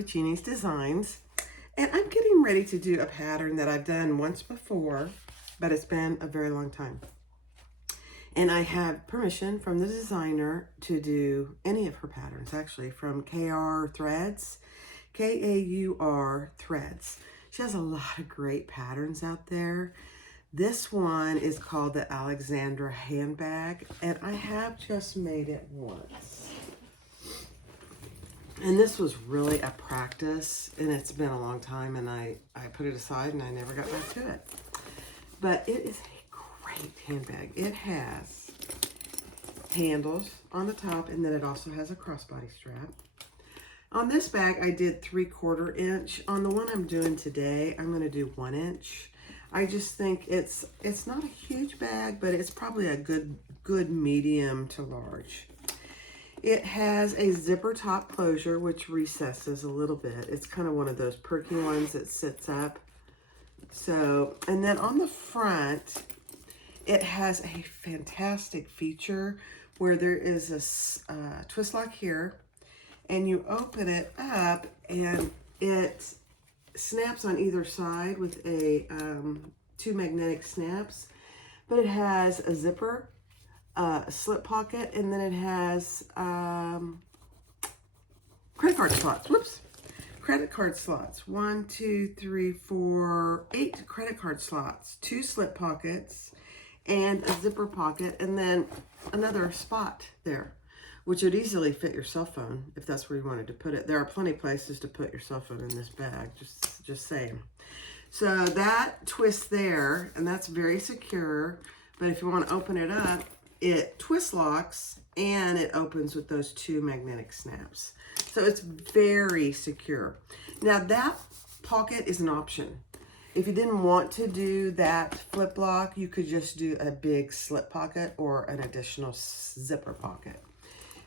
with Jeannie's Designs, and I'm getting ready to do a pattern that I've done once before, but it's been a very long time. And I have permission from the designer to do any of her patterns, actually, from Kaur Threads, Kaur Threads. She has a lot of great patterns out there. This one is called the Alexandra Handbag, and I have just made it once. And this was really a practice, and it's been a long time, and I put it aside, and I never got back to it. But it is a great handbag. It has handles on the top, and then it also has a crossbody strap. On this bag, I did 3/4 inch. On the one I'm doing today, I'm going to do 1 inch. I just think it's not a huge bag, but it's probably a good medium to large. It has a zipper top closure, which recesses a little bit. It's kind of one of those perky ones that sits up. So, and then on the front, it has a fantastic feature where there is a twist lock here, and you open it up, and it snaps on either side with a 2 magnetic snaps. But it has a zipper, a slip pocket, and then it has credit card slots. Whoops. Credit card slots. 1, 2, 3, 4, 8 credit card slots, 2 slip pockets, and a zipper pocket, and then another spot there, which would easily fit your cell phone if that's where you wanted to put it. There are plenty of places to put your cell phone in this bag, just saying. So that twists there, and that's very secure. But if you want to open it up, it twist locks, and it opens with those 2 magnetic snaps. So it's very secure. Now that pocket is an option. If you didn't want to do that flip lock, you could just do a big slip pocket or an additional zipper pocket.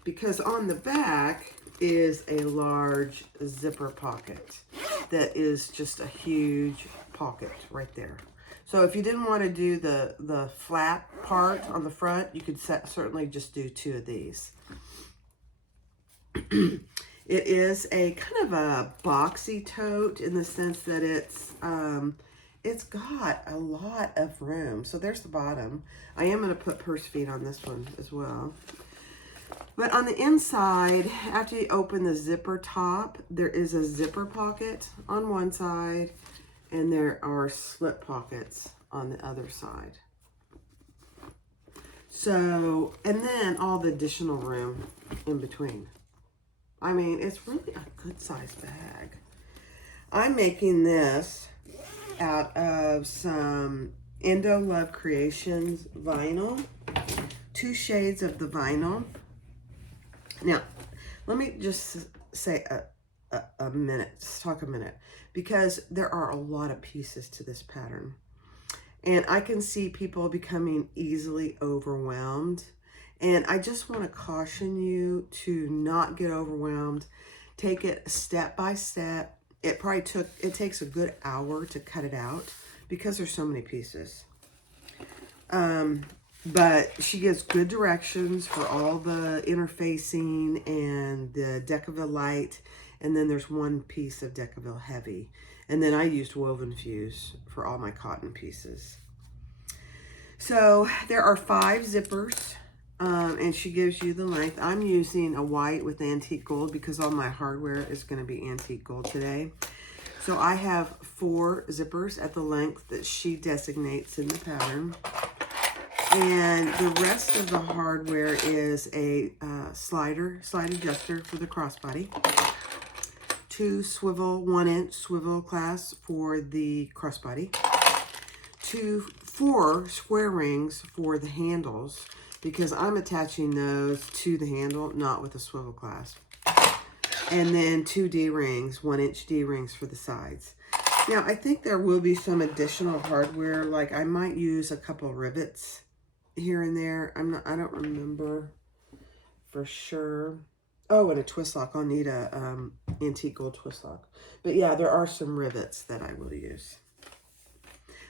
Because on the back is a large zipper pocket that is just a huge pocket right there. So if you didn't want to do the flat part on the front, you could certainly just do 2 of these. It is a kind of a boxy tote in the sense that it's got a lot of room. So there's the bottom. I am going to put purse feet on this one as well. But on the inside, after you open the zipper top, there is a zipper pocket on one side, and there are slip pockets on the other side. So, and then all the additional room in between. I mean, it's really a good size bag. I'm making this out of some Indo Love Creations vinyl, 2 shades of the vinyl. Now, let me just say a minute, just talk a minute, because there are a lot of pieces to this pattern. And I can see people becoming easily overwhelmed. And I just want to caution you to not get overwhelmed. Take it step by step. It takes a good hour to cut it out because there's so many pieces. But she gives good directions for all the interfacing and the Decaville light. And then there's 1 piece of Decaville heavy. And then I used woven fuse for all my cotton pieces. So there are 5 zippers. And she gives you the length. I'm using a white with antique gold because all my hardware is going to be antique gold today. So I have 4 zippers at the length that she designates in the pattern. And the rest of the hardware is a slide adjuster for the crossbody, 2 1 inch swivel clasps for the crossbody, 4 square rings for the handles, because I'm attaching those to the handle, not with a swivel clasp. And then 2 D-rings, 1 inch D-rings for the sides. Now, I think there will be some additional hardware, like I might use a couple rivets here and there. I don't remember for sure. Oh, and a twist lock. I'll need a antique gold twist lock. But yeah, there are some rivets that I will use.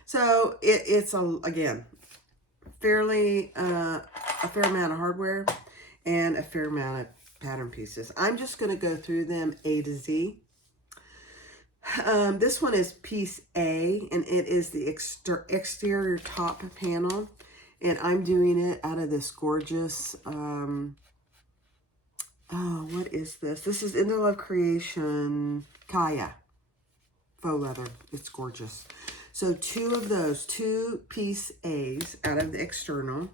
So it's again, fairly a fair amount of hardware and a fair amount of pattern pieces. I'm just going to go through them A to Z This one is piece A, and it is the exterior top panel. And I'm doing it out of this gorgeous, oh, what is this? This is In the Love Creation Kaya faux leather. It's gorgeous. So 2 of those, 2 piece A's out of the external.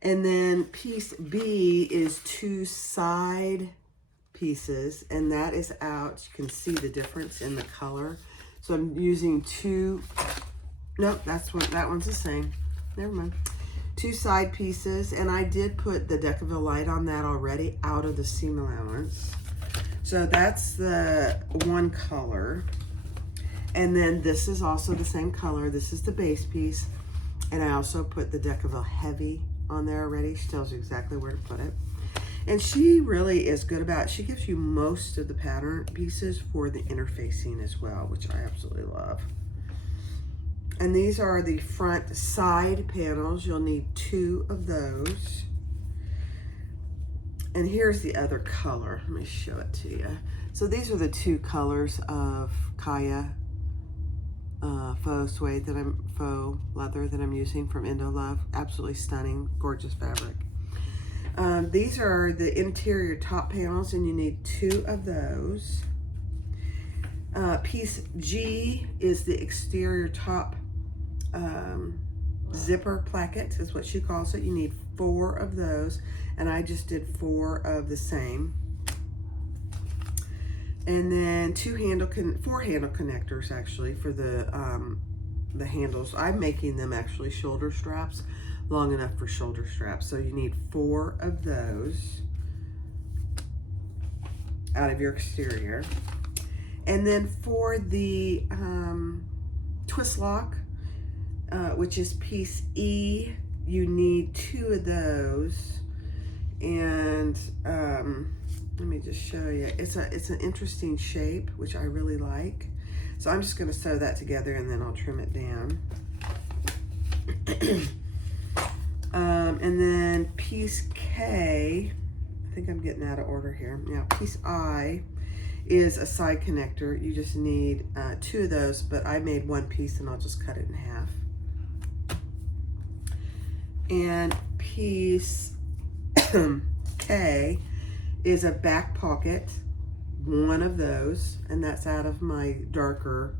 And then piece B is 2 side pieces, and that is out. You can see the difference in the color. So I'm using 2, nope, that one's the same. Never mind. 2 side pieces, and I did put the Decaville light on that already out of the seam allowance. So that's the one color. And then this is also the same color. This is the base piece. And I also put the Decaville heavy on there already. She tells you exactly where to put it. And she really is good about it. She gives you most of the pattern pieces for the interfacing as well, which I absolutely love. And these are the front side panels. You'll need 2 of those. And here's the other color. Let me show it to you. So these are the 2 colors of Kaya faux suede faux leather that I'm using from Indo Love. Absolutely stunning, gorgeous fabric. These are the interior top panels, and you need 2 of those. Piece G is the exterior top zipper placket, is what she calls it. You need 4 of those, and I just did 4 of the same. And then 4 handle connectors actually for the handles. I'm making them actually shoulder straps, long enough for shoulder straps. So you need 4 of those out of your exterior. And then for the twist lock, which is piece E, you need 2 of those. And let me just show you. It's an interesting shape, which I really like. So I'm just going to sew that together, and then I'll trim it down. And then piece K, I think I'm getting out of order here. Now piece I is a side connector. You just need 2 of those, but I made 1 piece, and I'll just cut it in half. And piece K is a back pocket, 1 of those, and that's out of my darker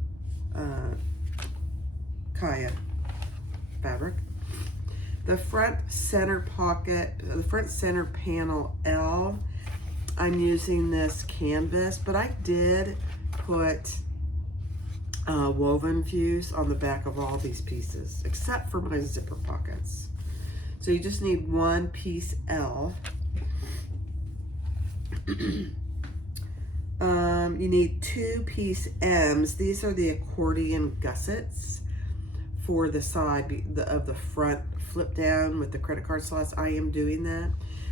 Kaya fabric. The front center pocket, the front center panel L, I'm using this canvas, but I did put woven fuse on the back of all these pieces, except for my zipper pockets. So you just need 1 piece L. You need 2 piece M's. These are the accordion gussets for the side of the front flip down with the credit card slots. I am doing that.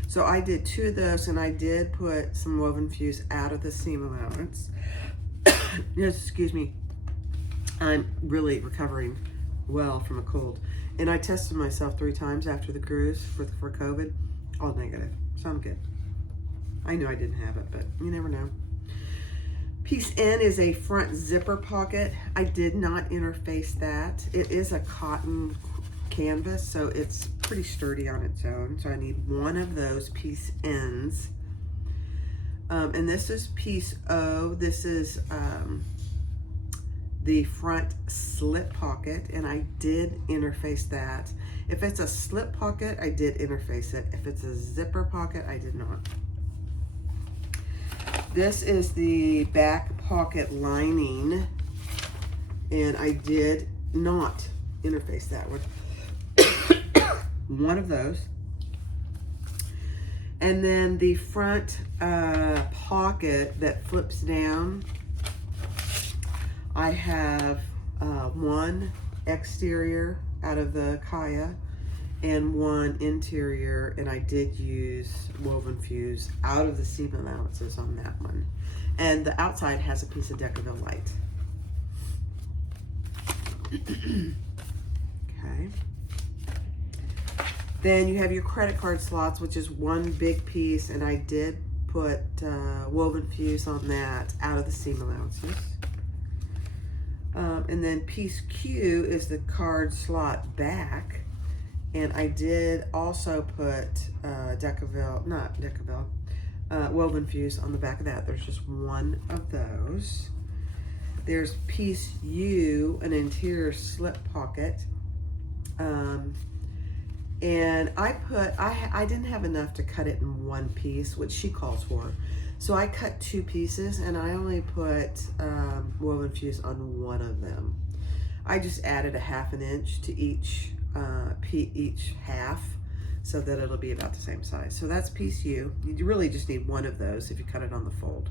So I did 2 of those, and I did put some woven fuse out of the seam allowance. Yes, excuse me. I'm really recovering well from a cold. And I tested myself 3 times after the cruise for COVID. All negative. So I'm good. I know I didn't have it, but you never know. Piece N is a front zipper pocket. I did not interface that. It is a cotton canvas, so it's pretty sturdy on its own. So I need 1 of those piece N's. And this is piece O. This is the front slip pocket, and I did interface that. If it's a slip pocket, I did interface it. If it's a zipper pocket, I did not. This is the back pocket lining, and I did not interface that one. 1 of those. And then the front pocket that flips down, I have 1 exterior out of the Kaya and 1 interior, and I did use woven fuse out of the seam allowances on that one. And the outside has a piece of Decaville light. Okay. Then you have your credit card slots, which is 1 big piece, and I did put woven fuse on that out of the seam allowances. And then piece Q is the card slot back. And I did also put woven fuse on the back of that. There's just one of those. There's piece U, an interior slip pocket. And I didn't have enough to cut it in one piece, which she calls for. So I cut 2 pieces, and I only put woven fuse on one of them. I just added a 1/2 inch to each half, so that it'll be about the same size. So that's piece U. You really just need one of those if you cut it on the fold.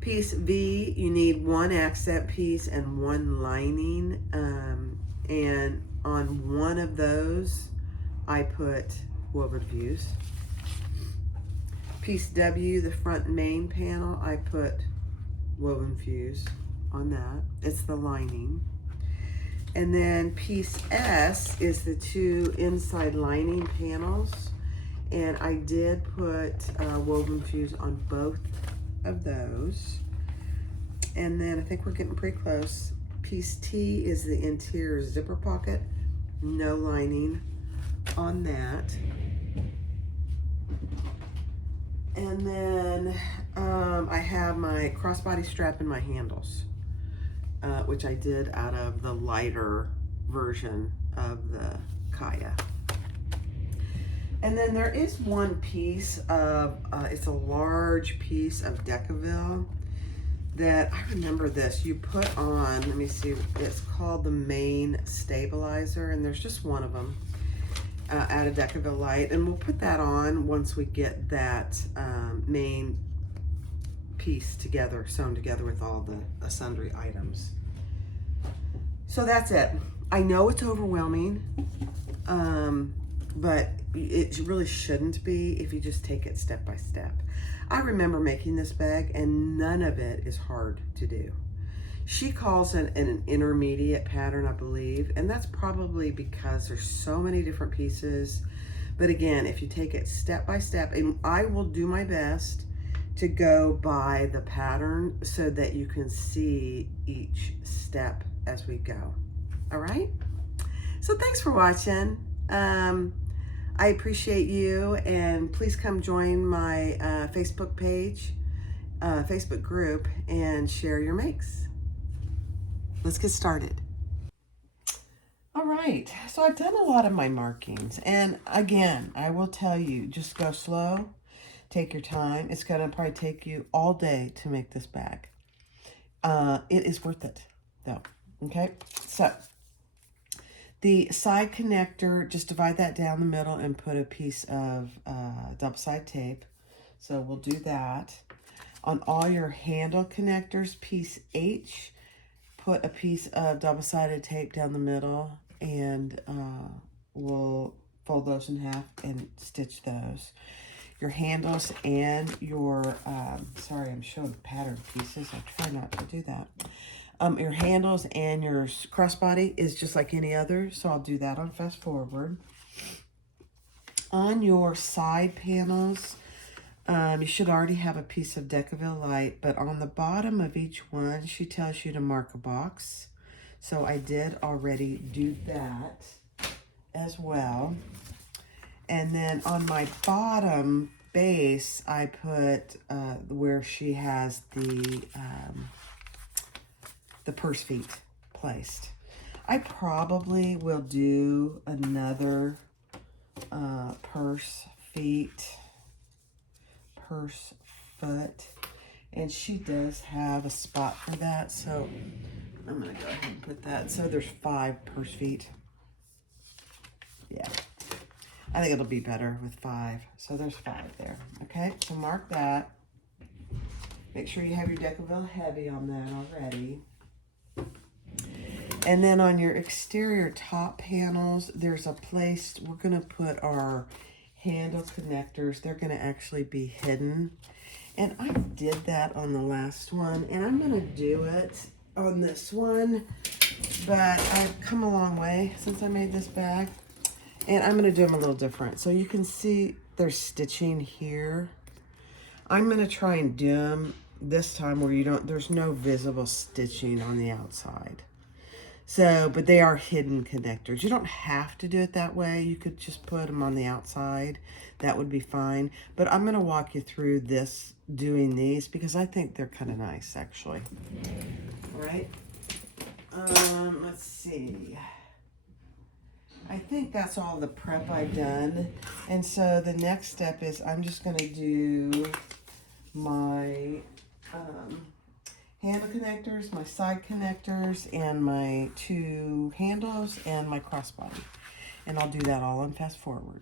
Piece V, you need 1 accent piece and 1 lining. And on one of those, I put woven fuse. Piece W, the front main panel, I put woven fuse on that. It's the lining. And then piece S is the 2 inside lining panels. And I did put woven fuse on both of those. And then I think we're getting pretty close. Piece T is the interior zipper pocket. No lining on that. And then I have my crossbody strap and my handles, which I did out of the lighter version of the Kaya. And then there is one piece of, it's a large piece of Decaville that I remember this. You put on, let me see, it's called the main stabilizer, and there's just one of them out of Decaville Light, and we'll put that on once we get that main piece together, sewn together with all the sundry items. So that's it. I know it's overwhelming, but it really shouldn't be if you just take it step by step. I remember making this bag, and none of it is hard to do. She calls it an intermediate pattern, I believe, and that's probably because there's so many different pieces. But again, if you take it step by step, and I will do my best to go by the pattern so that you can see each step as we go. All right? So thanks for watching. I appreciate you, and please come join my Facebook page, Facebook group, and share your makes. Let's get started. All right, so I've done a lot of my markings, and again, I will tell you, just go slow, take your time. It's gonna probably take you all day to make this bag. It is worth it, though, okay? So, the side connector, just divide that down the middle and put a piece of double-sided tape. So we'll do that. On all your handle connectors, piece H, put a piece of double-sided tape down the middle, and we'll fold those in half and stitch those. Your handles and your, sorry, I'm showing pattern pieces. I try not to do that. Your handles and your crossbody is just like any other, so I'll do that on fast forward. On your side panels, you should already have a piece of Decaville Light, but on the bottom of each one, she tells you to mark a box. So I did already do that as well. And then on my bottom base, I put where she has the purse feet placed. I probably will do another purse foot, and she does have a spot for that, so I'm gonna go ahead and put that. So there's 5 purse feet. Yeah, I think it'll be better with 5. So there's 5 there. Okay, so mark that. Make sure you have your Decaville Heavy on that already. And then on your exterior top panels, there's a place we're going to put our handle connectors. They're going to actually be hidden. And I did that on the last one, and I'm going to do it on this one. But I've come a long way since I made this bag, and I'm going to do them a little different. So you can see there's stitching here. I'm going to try and do them this time where there's no visible stitching on the outside. So, but they are hidden connectors. You don't have to do it that way. You could just put them on the outside. That would be fine. But I'm going to walk you through this, doing these, because I think they're kind of nice, actually. All right. Let's see. I think that's all the prep I've done. And so the next step is I'm just going to do my handle connectors, my side connectors, and my 2 handles, and my crossbody. And I'll do that all on fast forward.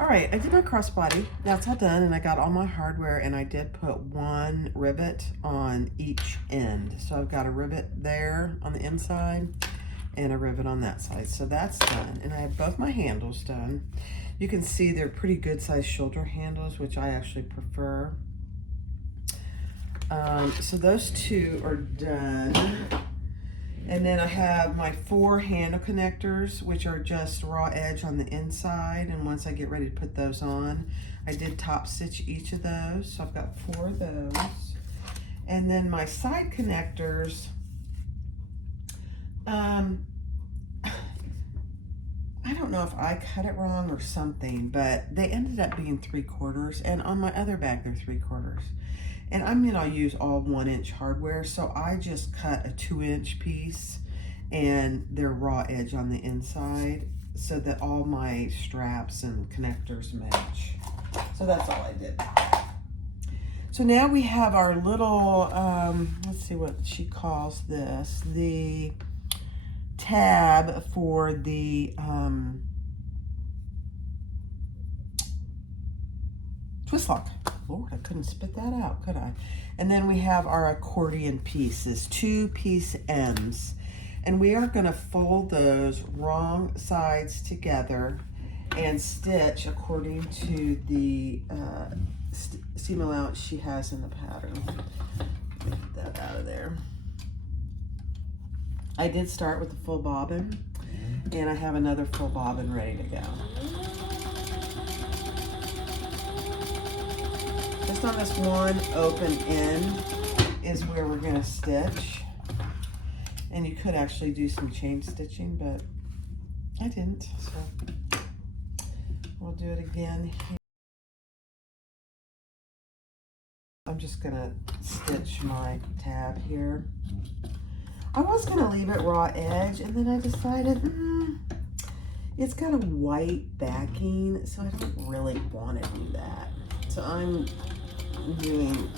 All right, I did my crossbody. That's all done, and I got all my hardware, and I did put 1 rivet on each end. So I've got a rivet there on the inside and a rivet on that side. So that's done, and I have both my handles done. You can see they're pretty good sized shoulder handles, which I actually prefer. So those 2 are done. And then I have my 4 handle connectors, which are just raw edge on the inside. And once I get ready to put those on, I did top stitch each of those. So I've got 4 of those. And then my side connectors, I don't know if I cut it wrong or something, but they ended up being 3/4. And on my other bag, they're 3/4. And I'm gonna use all 1-inch hardware, so I just cut a 2-inch piece, and they're raw edge on the inside, so that all my straps and connectors match. So that's all I did. So now we have our little, let's see what she calls this, the tab for the twist lock. Lord, I couldn't spit that out, could I? And then we have our accordion pieces, 2-piece M's. And we are gonna fold those wrong sides together and stitch according to the seam allowance she has in the pattern. Get that out of there. I did start with the full bobbin, and I have another full bobbin ready to go. Just on this one open end is where we're going to stitch. And you could actually do some chain stitching, but I didn't, so we'll do it again here. I'm just gonna stitch my tab here. I was gonna leave it raw edge, and then I decided, it's got a white backing, so I don't really want to do that. So I'm doing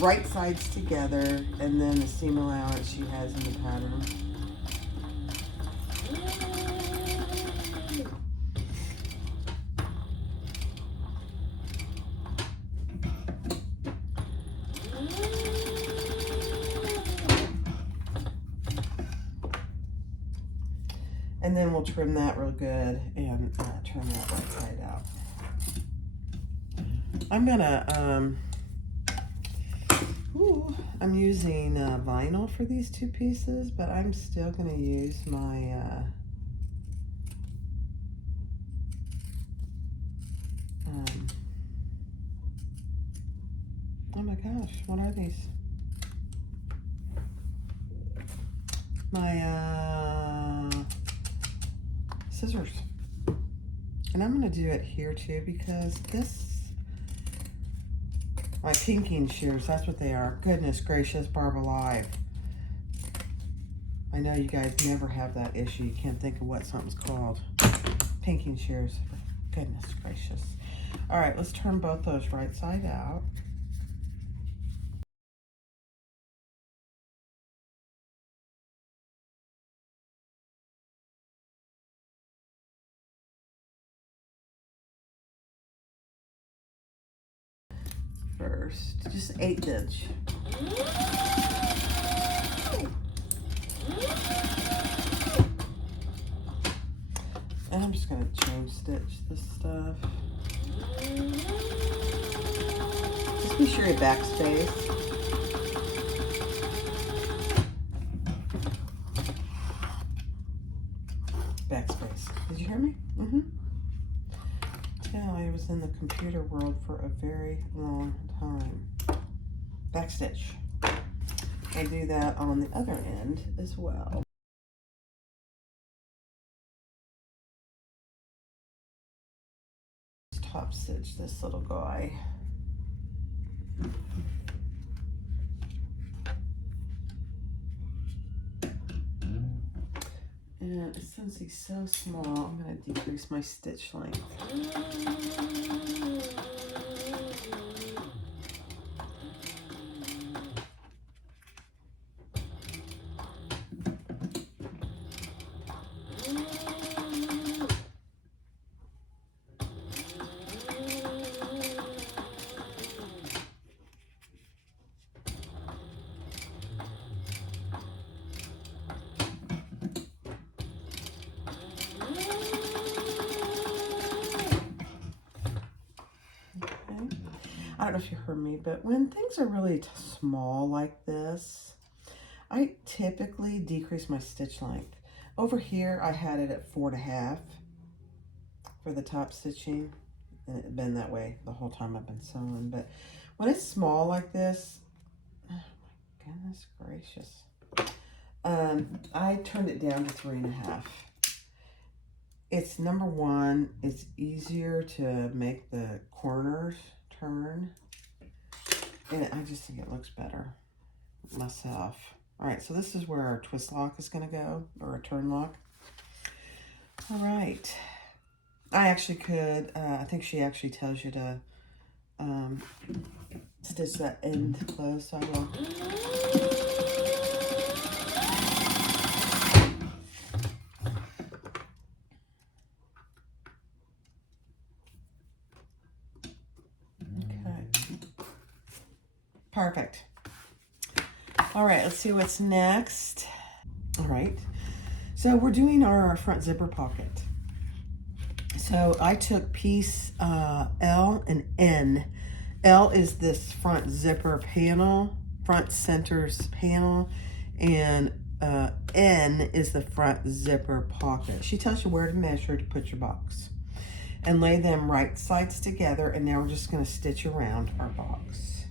right sides together, and then the seam allowance she has in the pattern. And then we'll trim that real good and turn that right side out. I'm gonna, I'm using vinyl for these two pieces, but I'm still gonna use my, oh my gosh, what are these? My scissors. And I'm gonna do it here too, because my pinking shears, that's what they are. Goodness gracious, Barb alive. I know you guys never have that issue. You can't think of what something's called. Pinking shears, goodness gracious. All right, let's turn both those right side out. First, just 1/8 inch. And I'm just gonna chain stitch this stuff. Just be sure you backspace. Backspace. Did you hear me? Yeah, I was in the computer world for a very long time. Backstitch. I do that on the other end as well. Top stitch this little guy. And since he's so small, I'm going to decrease my stitch length. I don't know if you heard me, but when things are really small like this, I typically decrease my stitch length. Over here, I had it at 4 1/2 for the top stitching, and it's been that way the whole time I've been sewing. But when it's small like this, oh my goodness gracious, I turned it down to 3 1/2. It's number one, it's easier to make the corners turn, and I just think it looks better myself. All right, so this is where our twist lock is going to go, or a turn lock. All right, I actually could, I think she actually tells you to stitch that end close, so I will. Perfect. All right, let's see what's next. All right, so we're doing our front zipper pocket. So I took piece L and N. L is this front zipper panel, front centers panel, and N is the front zipper pocket. She tells you where to measure to put your box. And lay them right sides together, and now we're just going to stitch around our box.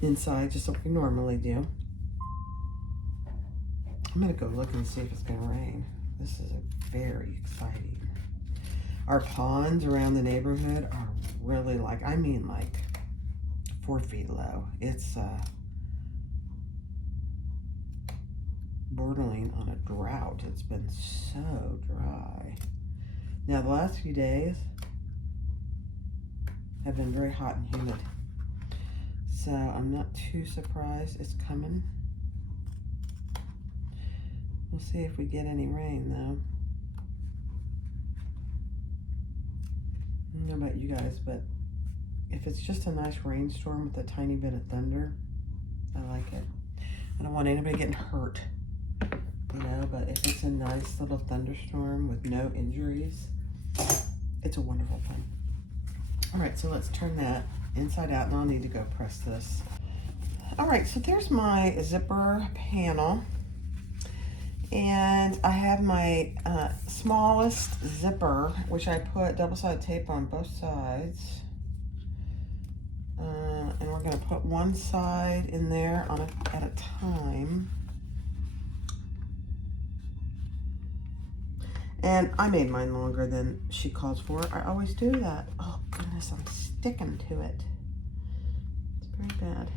Inside, just like we normally do. I'm going to go look and see if it's going to rain. This is very exciting. Our ponds around the neighborhood are really like 4 feet low. It's bordering on a drought. It's been so dry. Now the last few days have been very hot and humid. So I'm not too surprised it's coming. We'll see if we get any rain though. I don't know about you guys, but if it's just a nice rainstorm with a tiny bit of thunder, I like it. I don't want anybody getting hurt, you know, but if it's a nice little thunderstorm with no injuries, it's a wonderful thing. All right, so let's turn that inside out, and I'll need to go press this. All right, so there's my zipper panel, and I have my smallest zipper, which I put double-sided tape on both sides. And we're going to put one side in there at a time. And I made mine longer than she calls for. I always do that. Oh goodness, I'm sticking to it. It's very bad.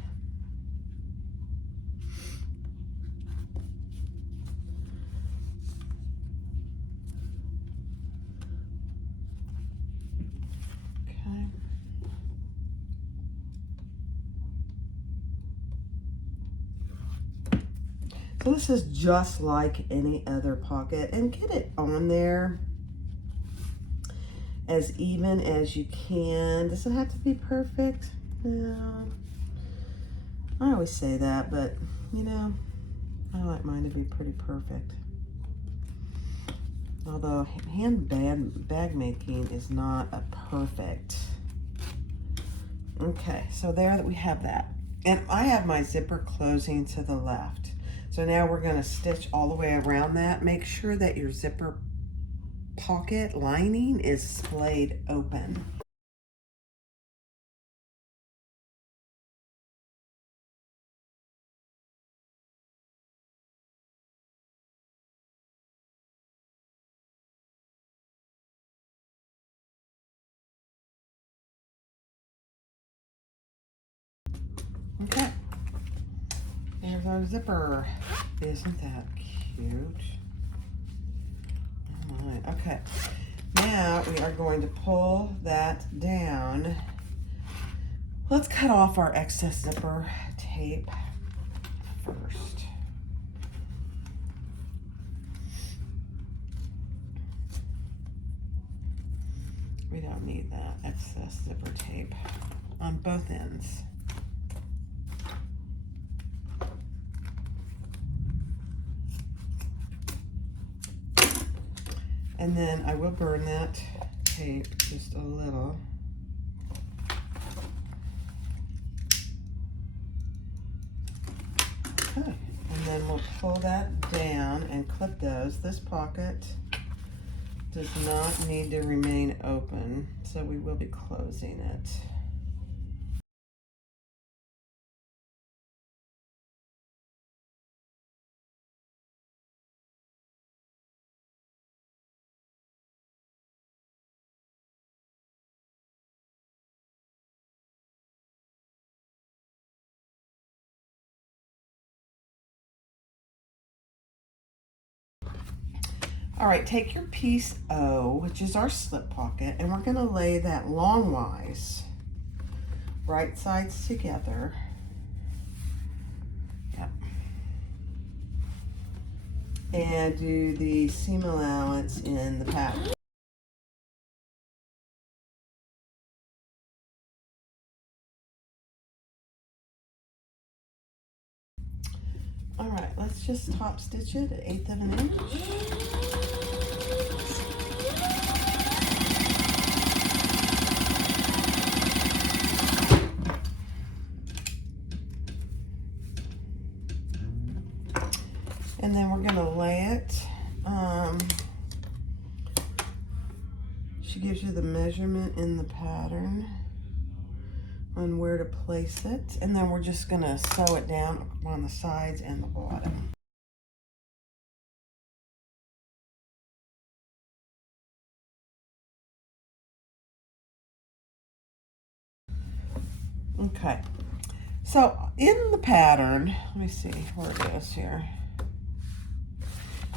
Okay. So this is just like any other pocket, and get it on there as even as you can. Does it have to be perfect? No. I always say that, but you know, I like mine to be pretty perfect. Although bag making is not a perfect. Okay, so there that we have that. And I have my zipper closing to the left. So now we're going to stitch all the way around that. Make sure that your zipper pocket lining is splayed open. Okay. There's our zipper. Isn't that cute? All right, okay. Now we are going to pull that down. Let's cut off our excess zipper tape first. We don't need that excess zipper tape on both ends. And then I will burn that tape just a little. Okay, and then we'll pull that down and clip those. This pocket does not need to remain open, so we will be closing it. All right, take your piece O, which is our slip pocket, and we're gonna lay that longwise, right sides together. Yep. and do the seam allowance in the pattern. All right, let's just top stitch it at 1/8 of an inch. And then we're gonna lay it. She gives you the measurement in the pattern on where to place it. And then we're just gonna sew it down on the sides and the bottom. Okay, so in the pattern, let me see where it is here.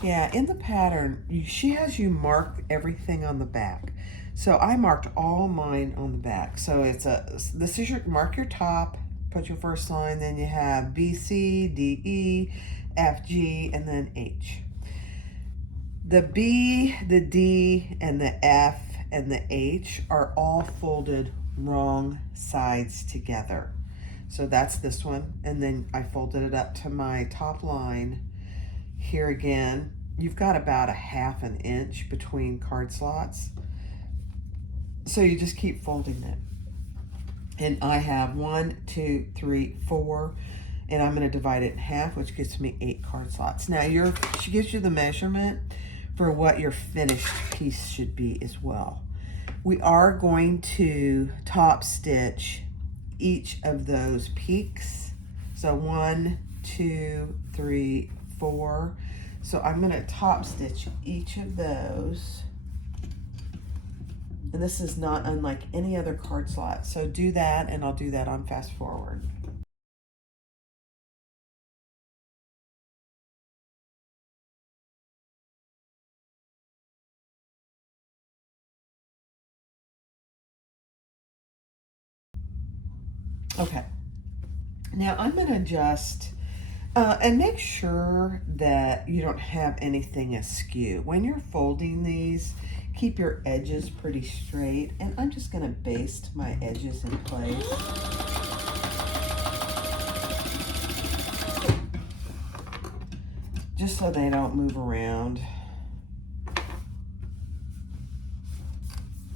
Yeah, in the pattern, she has you mark everything on the back. So I marked all mine on the back. So this is your, mark your top, put your first line, then you have B, C, D, E, F, G, and then H. The B, the D, and the F, and the H are all folded wrong sides together. So that's this one, and then I folded it up to my top line. Here again, you've got about 1/2 an inch between card slots. So you just keep folding it. And I have 1, 2, 3, 4, and I'm gonna divide it in half, which gives me 8 card slots. Now she gives you the measurement for what your finished piece should be as well. We are going to top stitch each of those peaks. So 1, 2, 3, 4. So I'm going to top stitch each of those. And this is not unlike any other card slot. So do that, and I'll do that on fast forward. Okay. Now I'm going to just and make sure that you don't have anything askew. When you're folding these, keep your edges pretty straight. And I'm just going to baste my edges in place. Just so they don't move around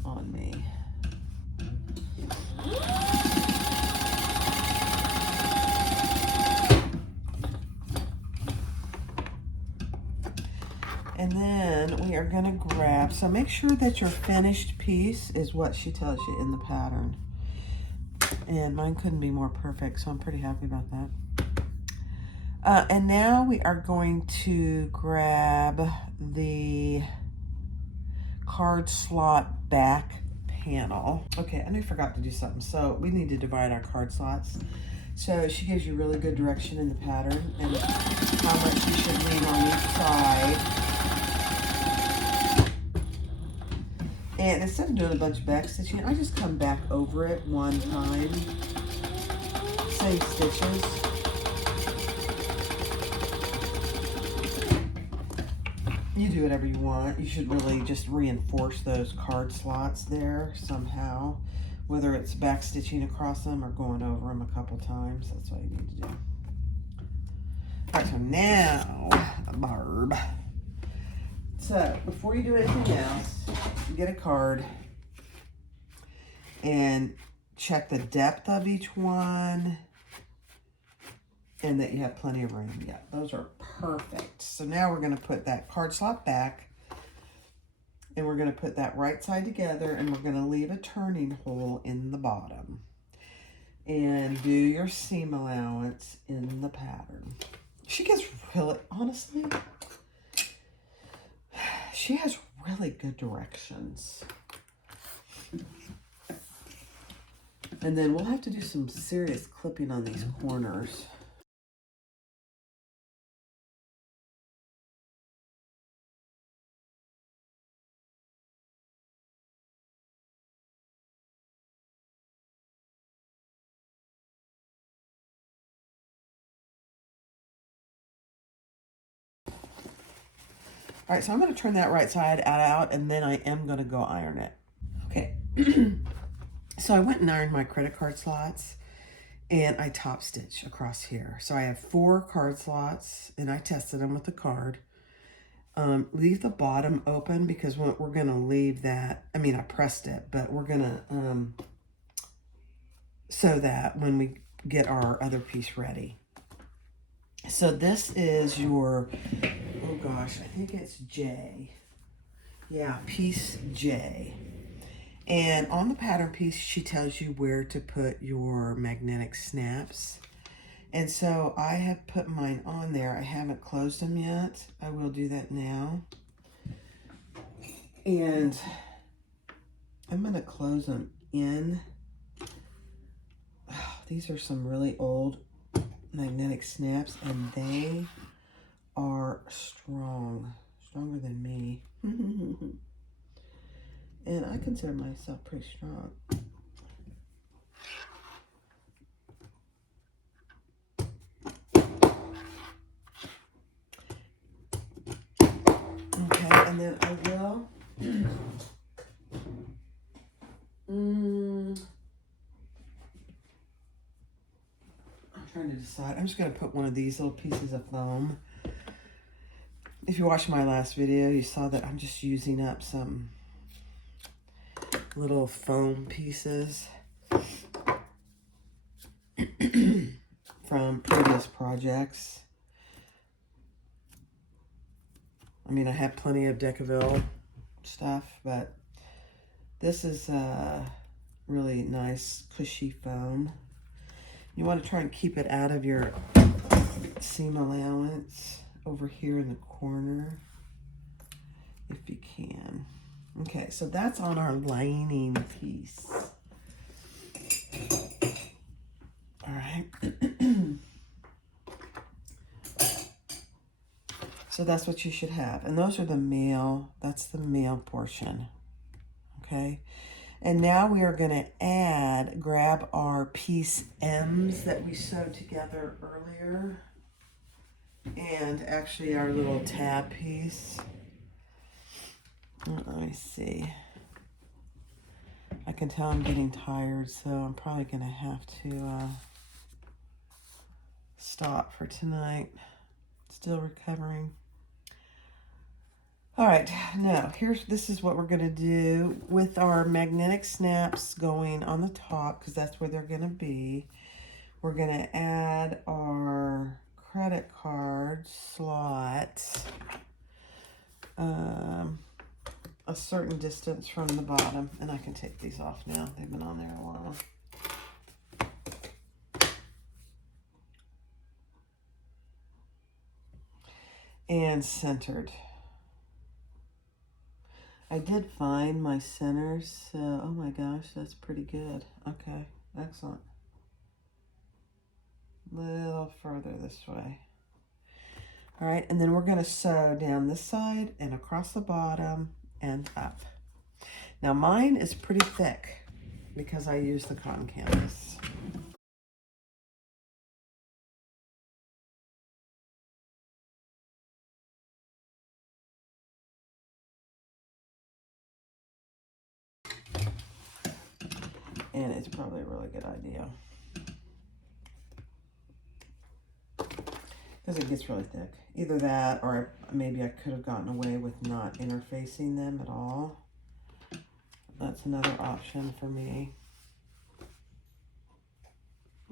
on me. And then we are going to grab, so make sure that your finished piece is what she tells you in the pattern. And mine couldn't be more perfect, so I'm pretty happy about that. And now we are going to grab the card slot back panel. Okay, I forgot to do something. So we need to divide our card slots. So she gives you really good direction in the pattern and how much you should leave on each side. And instead of doing a bunch of back stitching, I just come back over it one time. Same stitches. You do whatever you want. You should really just reinforce those card slots there somehow. Whether it's back stitching across them or going over them a couple times. That's what you need to do. All right, so now, Barb. So, before you do anything else, get a card and check the depth of each one and that you have plenty of room. Yeah, those are perfect. So now we're going to put that card slot back and we're going to put that right side together and we're going to leave a turning hole in the bottom and do your seam allowance in the pattern. She gets really, honestly, she has really good directions. And then we'll have to do some serious clipping on these corners. All right, so I'm going to turn that right side out, and then I am going to go iron it. Okay. So I went and ironed my credit card slots, and I top stitch across here. So I have 4 card slots, and I tested them with the card. Leave the bottom open because we're going to leave that. I mean, I pressed it, but we're going to sew that when we get our other piece ready. So this is your, oh gosh, I think it's J. Yeah, piece J. And on the pattern piece, she tells you where to put your magnetic snaps. And so I have put mine on there. I haven't closed them yet. I will do that now. And I'm going to close them in. Oh, these are some really old magnetic snaps, and they are strong. Stronger than me. And I consider myself pretty strong. Okay, and then I will. I'm trying to decide. I'm just going to put one of these little pieces of foam. If you watched my last video, you saw that I'm just using up some little foam pieces from previous projects. I mean, I have plenty of Decaville stuff, but this is really nice, cushy foam. You want to try and keep it out of your seam allowance over here in the corner, if you can. Okay, so that's on our lining piece. All right. So that's what you should have. And those are the male, that's the male portion. Okay. And now we are going to grab our piece M's that we sewed together earlier. And actually our little tab piece. Let me see. I can tell I'm getting tired, so I'm probably going to have to stop for tonight. Still recovering. All right, now this is what we're going to do with our magnetic snaps going on the top, because that's where they're going to be. We're going to add our credit card slots a certain distance from the bottom, and I can take these off now. They've been on there a while. And centered. I did find my centers, so oh my gosh, that's pretty good. Okay, excellent. A little further this way. All right, and then we're going to sew down this side and across the bottom and up. Now mine is pretty thick because I use the cotton canvas. And it's probably a really good idea, because it gets really thick. Either that, or maybe I could have gotten away with not interfacing them at all. That's another option for me.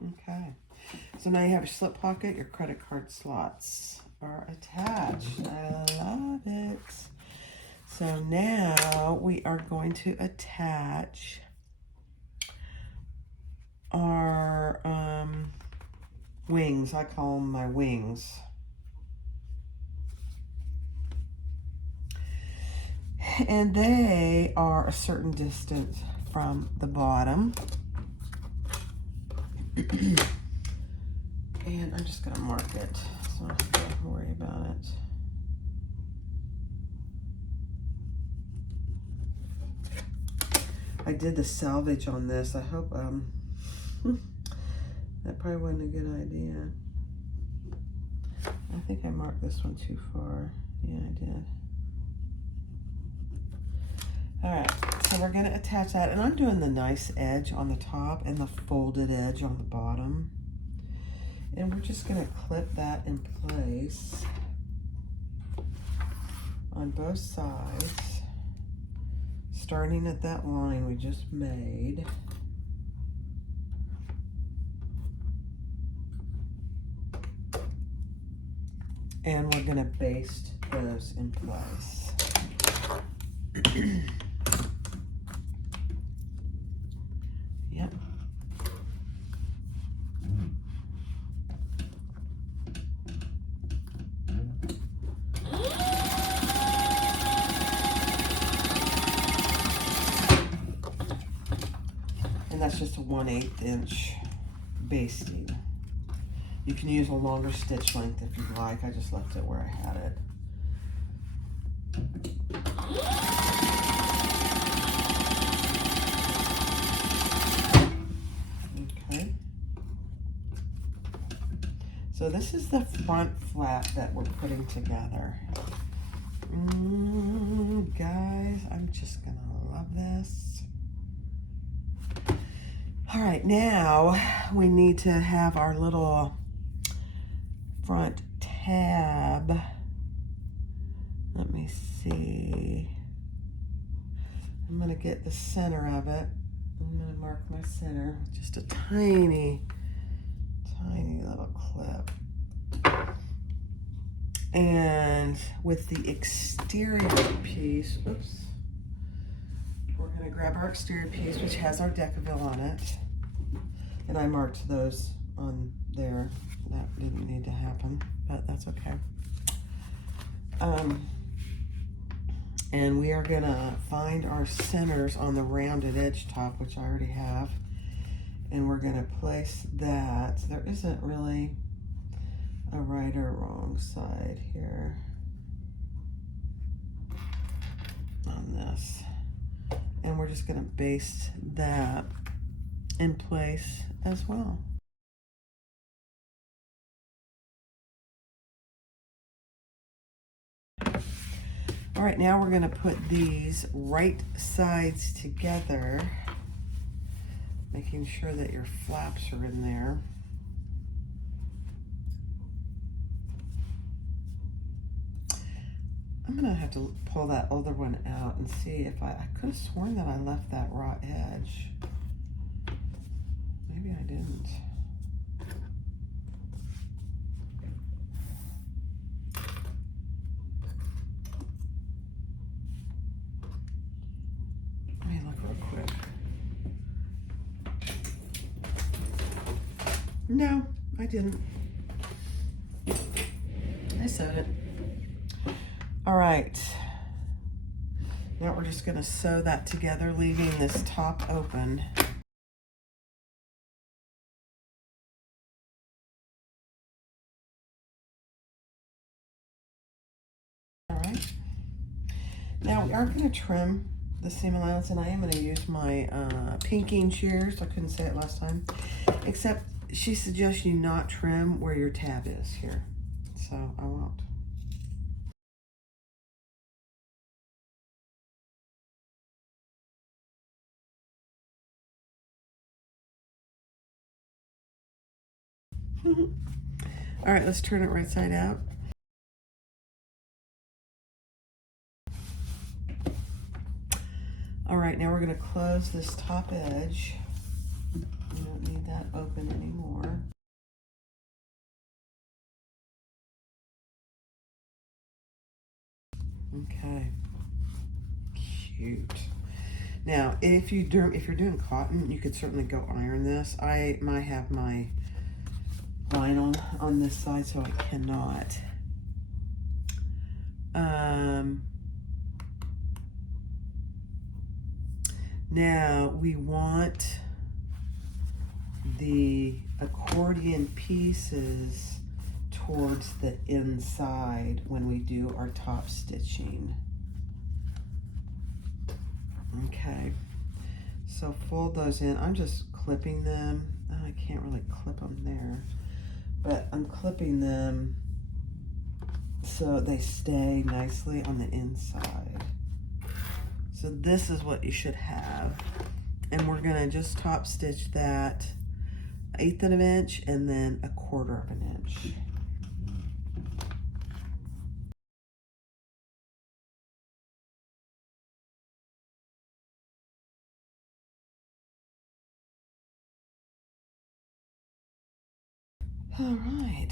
Okay. So now you have your slip pocket, your credit card slots are attached. I love it. So now we are going to attach our wings. I call them my wings. And they are a certain distance from the bottom. And I'm just going to mark it, so I don't have to worry about it. I did the salvage on this. I hope that probably wasn't a good idea. I think I marked this one too far. Yeah, I did. All right, so we're gonna attach that, and I'm doing the nice edge on the top and the folded edge on the bottom. And we're just gonna clip that in place on both sides, starting at that line we just made. And we're gonna baste those in place. Yep. And that's just a 1/8 inch basting. You can use a longer stitch length if you'd like. I just left it where I had it. Okay. So this is the front flap that we're putting together. Guys, I'm just gonna love this. All right, now we need to have our little front tab. Let me see. I'm gonna get the center of it. I'm gonna mark my center with just a tiny little clip. And with the exterior piece, oops, we're gonna grab our exterior piece, which has our decaville on it. And I marked those on there. That didn't need to happen, but that's okay. And we are gonna find our centers on the rounded edge top, which I already have. And we're gonna place that. There isn't really a right or wrong side here on this. And we're just gonna baste that in place as well. All right, now we're gonna put these right sides together, making sure that your flaps are in there. I'm gonna have to pull that other one out and see if I could have sworn that I left that raw edge. Maybe I didn't. Let me look real quick. No, I didn't. I sewed it. All right, now we're just gonna sew that together, leaving this top open. All right, now we are gonna trim the seam allowance, and I am gonna use my pinking shears. I couldn't say it last time, except she suggests you not trim where your tab is here, so I won't. All right, let's turn it right side out. All right, now we're gonna close this top edge. We don't need that open anymore. Okay, cute. Now, if you're doing cotton, you could certainly go iron this. I might have my vinyl on this side, so I cannot. Now we want the accordion pieces towards the inside when we do our top stitching. Okay, so fold those in. I'm just clipping them. I can't really clip them there, but I'm clipping them so they stay nicely on the inside. So this is what you should have. And we're gonna just top stitch that 1/8 of an inch and then 1/4 of an inch. All right.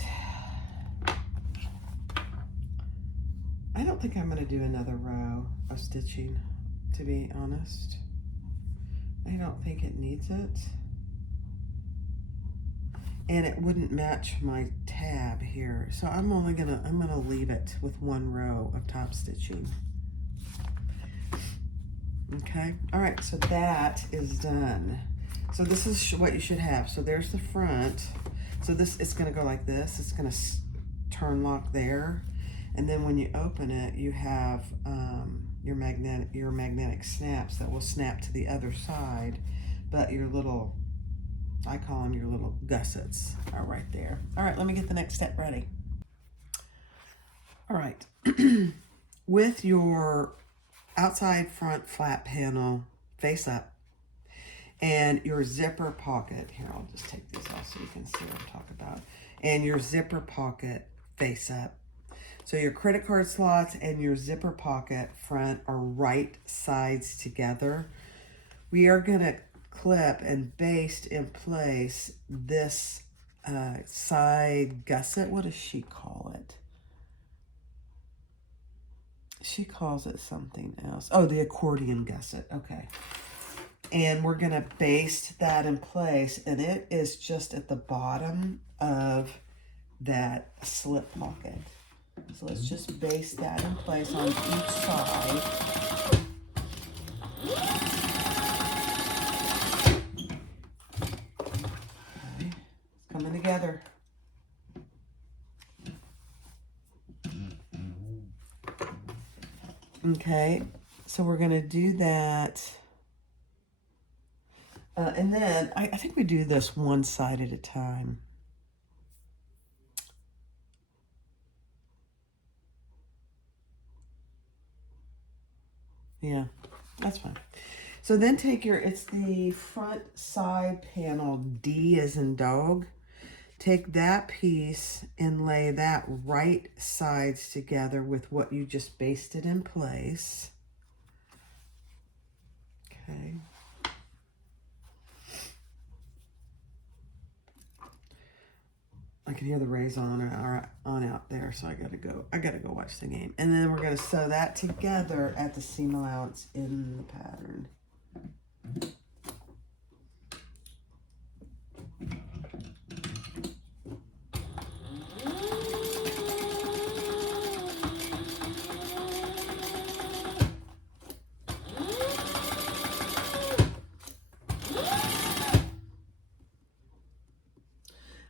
I don't think I'm gonna do another row of stitching, to be honest. I don't think it needs it. And it wouldn't match my tab here. So I'm gonna leave it with 1 row of top stitching. Okay, all right, so that is done. So this is what you should have. So there's the front. So this, it's gonna go like this. It's gonna turn lock there. And then when you open it, you have your magnetic snaps that will snap to the other side. But your little, I call them your little gussets, are right there. All right, let me get the next step ready. All right, with your outside front flap panel face up and your zipper pocket, here, I'll just take these off so you can see what I'm talking about, and your zipper pocket face up. So your credit card slots and your zipper pocket front are right sides together. We are gonna clip and baste in place this side gusset. What does she call it? She calls it something else. Oh, the accordion gusset. Okay. And we're gonna baste that in place, and it is just at the bottom of that slip pocket. So let's just baste that in place on each side. Okay, it's coming together. Okay, so we're gonna do that. And then I think we do this one side at a time. Yeah, that's fine. So then take your, it's the front side panel, D as in dog. Take that piece and lay that right sides together with what you just basted in place. Okay. I can hear the rays on out there, so I gotta go watch the game. And then we're gonna sew that together at the seam allowance in the pattern.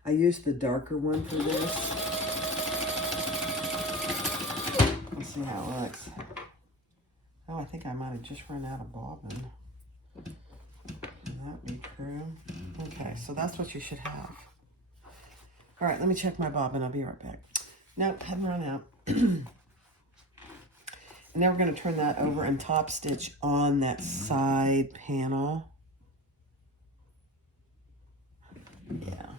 I used the darker one for this. Let's see how it looks. Oh, I think I might have just run out of bobbin. Can that be true? Okay, so that's what you should have. All right, let me check my bobbin. I'll be right back. Nope, hadn't run out. And now we're going to turn that over and top stitch on that side panel. Yeah.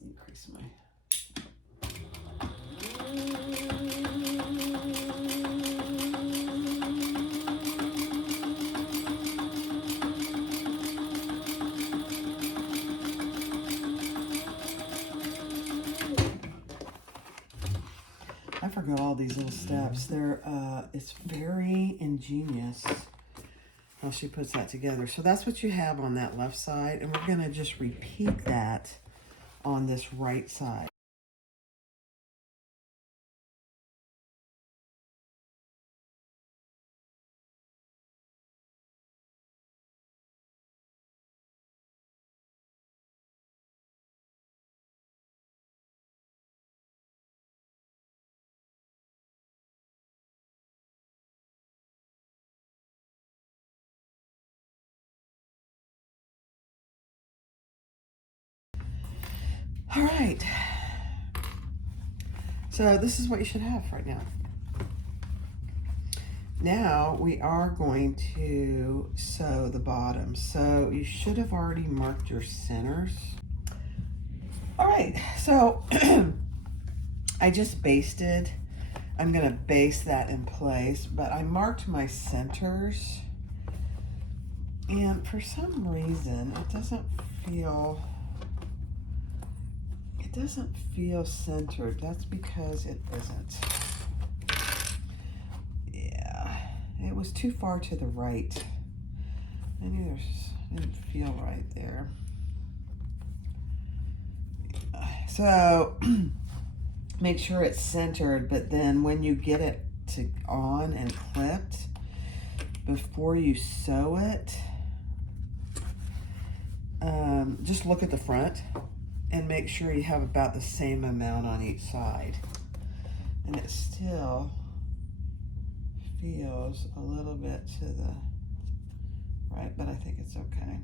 Increase my... I forgot all these little steps. They're it's very ingenious how she puts that together. So that's what you have on that left side, and we're gonna just repeat that on this right side. All right, So this is what you should have right now. Now we are going to sew the bottom. So you should have already marked your centers. All right, so I just basted. I'm gonna base that in place, but I marked my centers, and for some reason it doesn't feel centered. That's because it isn't. Yeah, it was too far to the right. Maybe didn't feel right there. So make sure it's centered, but then when you get it on and clipped, before you sew it, just look at the front and make sure you have about the same amount on each side. And it still feels a little bit to the right, but I think it's okay.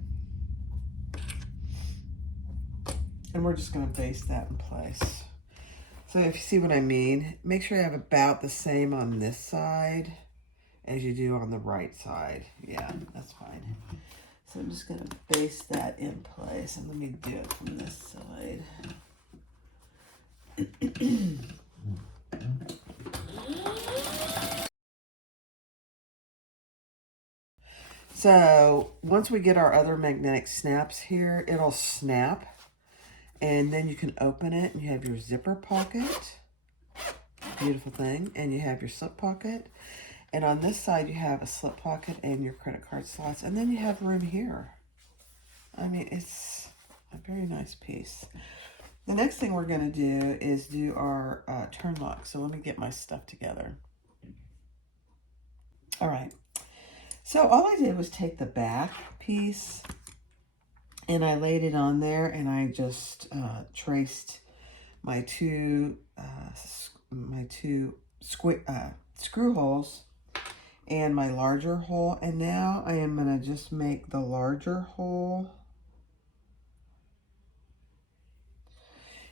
And we're just gonna base that in place. So if you see what I mean, make sure you have about the same on this side as you do on the right side. Yeah, that's fine. So I'm just gonna base that in place, and let me do it from this side. So once we get our other magnetic snaps here, it'll snap, and then you can open it and you have your zipper pocket. Beautiful thing. And you have your slip pocket. And on this side, you have a slip pocket and your credit card slots. And then you have room here. I mean, it's a very nice piece. The next thing we're going to do is do our turn lock. So let me get my stuff together. All right. So all I did was take the back piece and I laid it on there, and I just traced my two screw holes and my larger hole. And now I am going to just make the larger hole.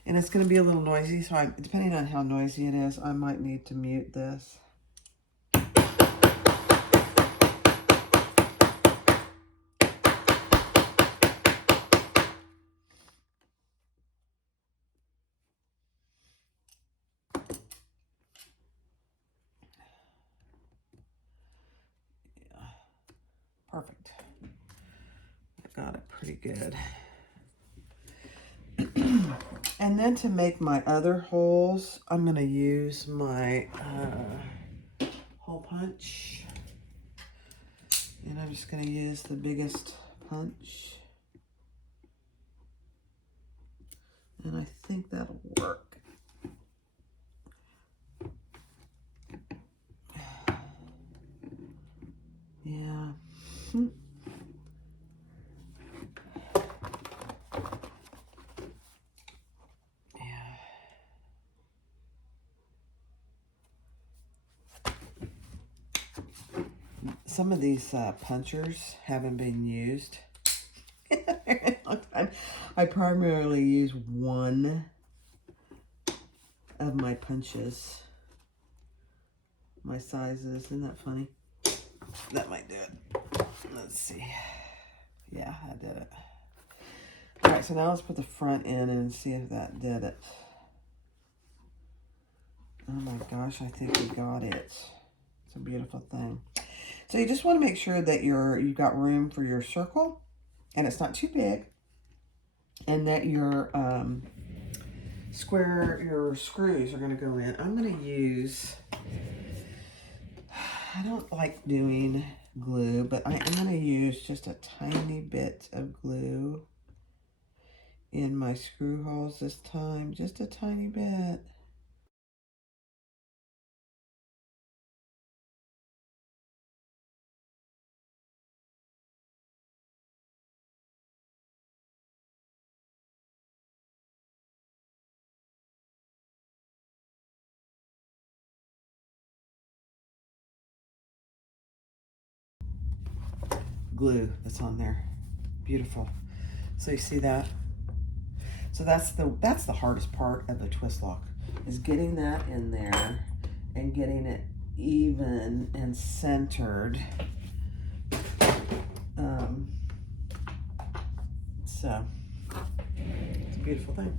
And it's going to be a little noisy, so depending on how noisy it is, I might need to mute this. Yeah, perfect. I got it pretty good. And then to make my other holes, I'm going to use my hole punch. And I'm just going to use the biggest punch. And I think that'll work. Yeah. Some of these punchers haven't been used in a very long time. I primarily use one of my punches, my sizes. Isn't that funny? That might do it. Let's see. Yeah, I did it. All right, so now let's put the front in and see if that did it. Oh my gosh, I think we got it. It's a beautiful thing. So you just want to make sure that you've got room for your circle and it's not too big, and that your your screws are going to go in. I'm going to use, I don't like doing glue, but I am going to use just a tiny bit of glue in my screw holes this time, just a tiny bit. Glue that's on there. Beautiful. So you see that? So that's the hardest part of the twist lock. is getting that in there and getting it even and centered. So it's a beautiful thing.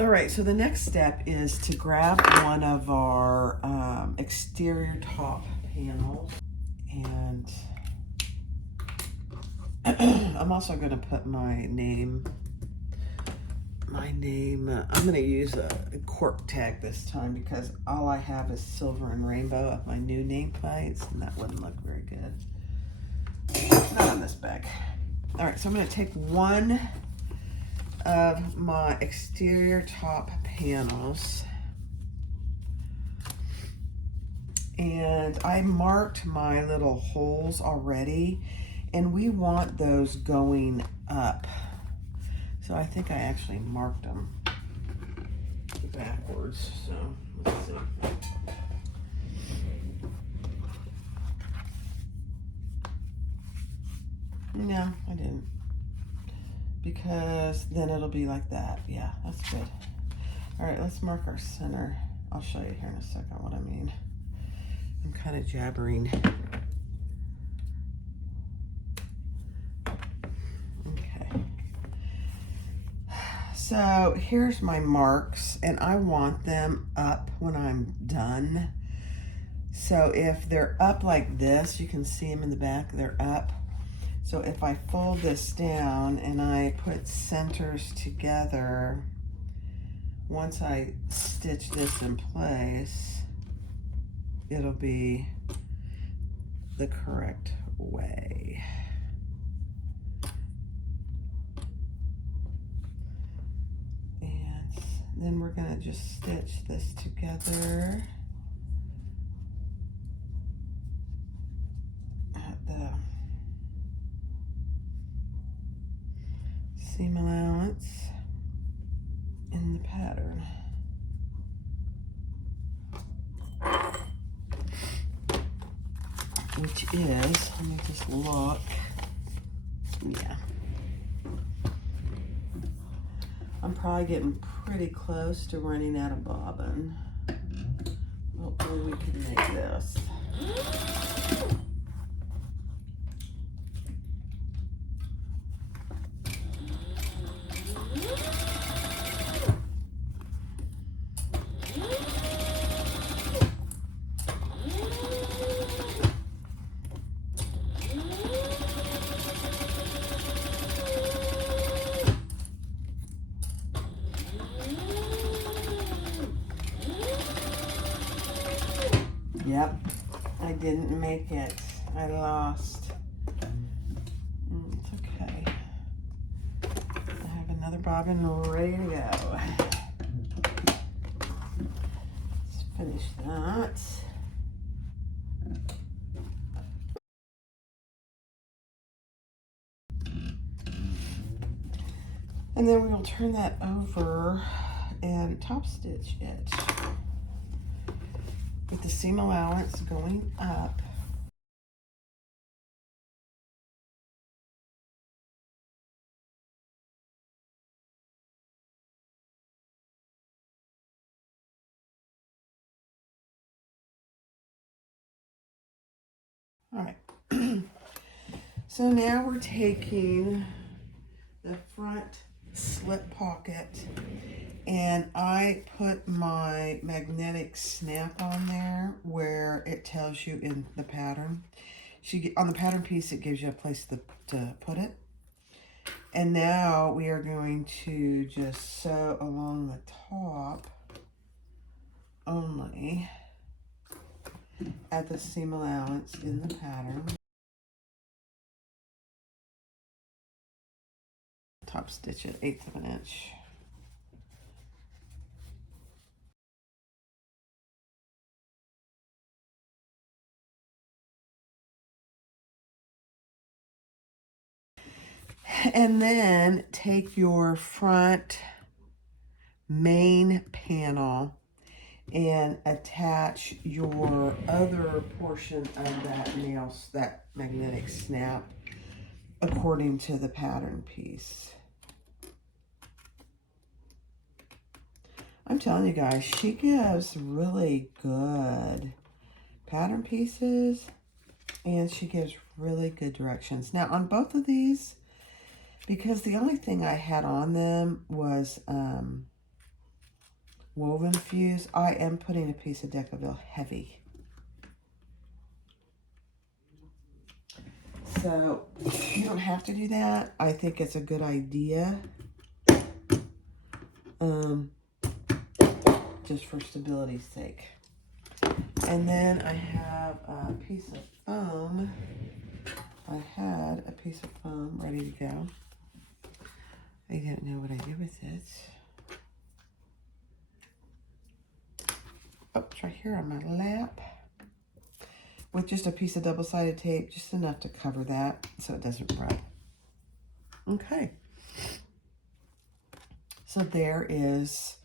All right, so the next step is to grab one of our exterior top panels, and I'm also going to put my name. I'm going to use a cork tag this time because all I have is silver and rainbow of my new nameplates, and that wouldn't look very good. Not on this bag. All right, so I'm going to take one of my exterior top panels, and I marked my little holes already, and we want those going up. So I think I actually marked them backwards. So let's see. No, I didn't. Because then it'll be like that. Yeah, that's good. All right, let's mark our center. I'll show you here in a second what I mean. I'm kind of jabbering. Okay. So here's my marks, and I want them up when I'm done. So if they're up like this, you can see them in the back, they're up. So if I fold this down and I put centers together, once I stitch this in place, it'll be the correct way. And then we're gonna just stitch this together at the seam allowance in the pattern. Which is, let me just look. Yeah. I'm probably getting pretty close to running out of bobbin. Hopefully we can make this. Yep, I didn't make it. I lost. It's okay. I have another bobbin ready to go. Let's finish that. And then we will turn that over and top stitch it with the seam allowance going up. All right. So now we're taking the front slip pocket, and I put my magnetic snap on there where it tells you in the pattern. On the pattern piece, it gives you a place to put it. And now we are going to just sew along the top only at the seam allowance in the pattern. Top stitch it 1/8 of an inch. And then take your front main panel and attach your other portion of that magnetic snap according to the pattern piece. I'm telling you guys, she gives really good pattern pieces, and she gives really good directions. Now, on both of these, because the only thing I had on them was woven fuse, I am putting a piece of Decaville heavy. So you don't have to do that. I think it's a good idea. Just for stability's sake. And then I have a piece of foam. I had a piece of foam ready to go. I don't know what I did with it. Oh, it's right here on my lap. With just a piece of double-sided tape, just enough to cover that so it doesn't rub. Okay. So there is,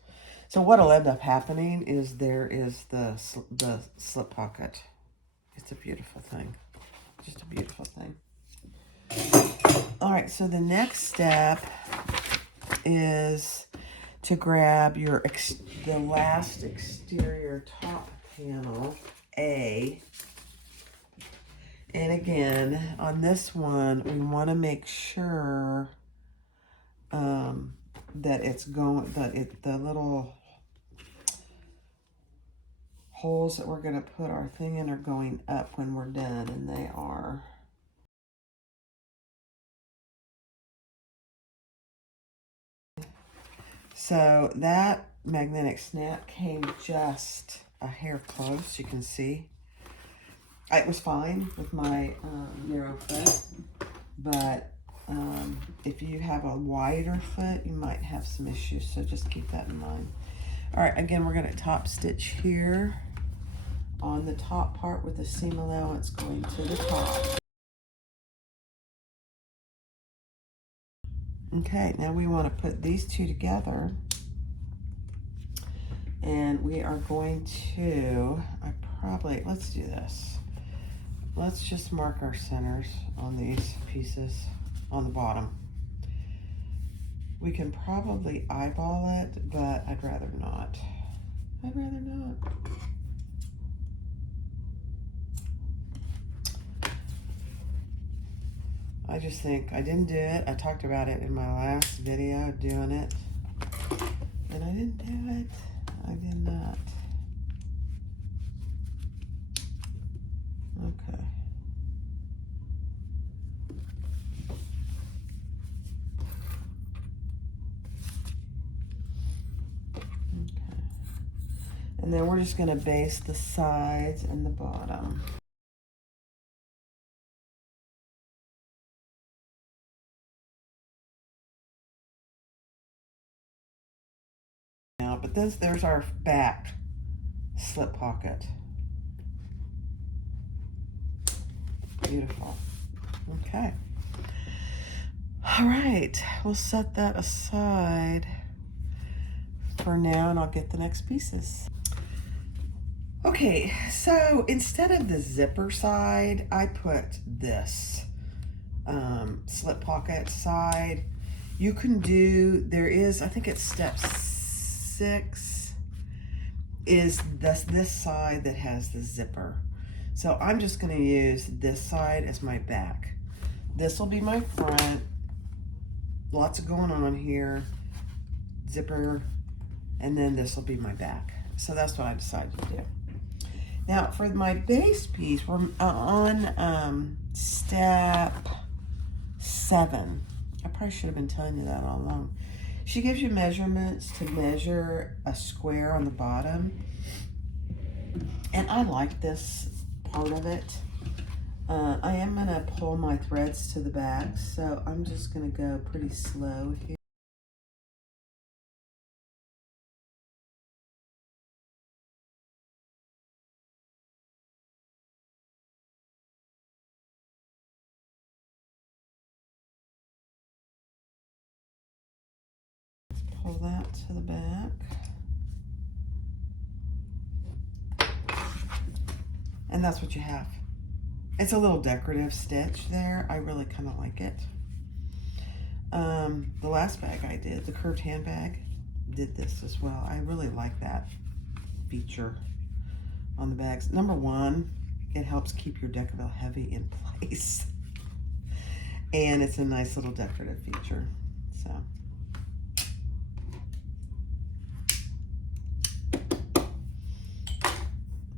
so what'll end up happening is there is the slip pocket. It's a beautiful thing. Just a beautiful thing. All right, so the next step is to grab your the last exterior top panel, A. And again, on this one, we want to make sure that it's going, the little holes that we're going to put our thing in are going up when we're done, and they are. So that magnetic snap came just a hair close, you can see. It was fine with my narrow foot, but if you have a wider foot, you might have some issues, so just keep that in mind. All right, again, we're going to top stitch here on the top part with the seam allowance going to the top. Okay, now we want to put these two together, and we are going to, let's do this. Let's just mark our centers on these pieces on the bottom. We can probably eyeball it, but I'd rather not. I'd rather not. I just think I didn't do it. I talked about it in my last video, doing it. And I didn't do it. I did not. Okay. Okay. And then we're just going to base the sides and the bottom. Now, but there's our back slip pocket. Beautiful. Okay. All right, we'll set that aside for now, and I'll get the next pieces. Okay, so instead of the zipper side, I put this slip pocket side. You can do, there is, I think it's step 6, is this side that has the zipper. So I'm just going to use this side as my back. This will be my front. Lots of going on here. Zipper. And then this will be my back. So that's what I decided to do. Now for my base piece, we're on step 7. I probably should have been telling you that all along. She gives you measurements to measure a square on the bottom. And I like this part of it. I am going to pull my threads to the back, so I'm just going to go pretty slow here. Pull that to the back. And that's what you have. It's a little decorative stitch there. I really kind of like it. The last bag I did, the curved handbag, did this as well. I really like that feature on the bags. Number one, it helps keep your Decibel Heavy in place. And it's a nice little decorative feature. So.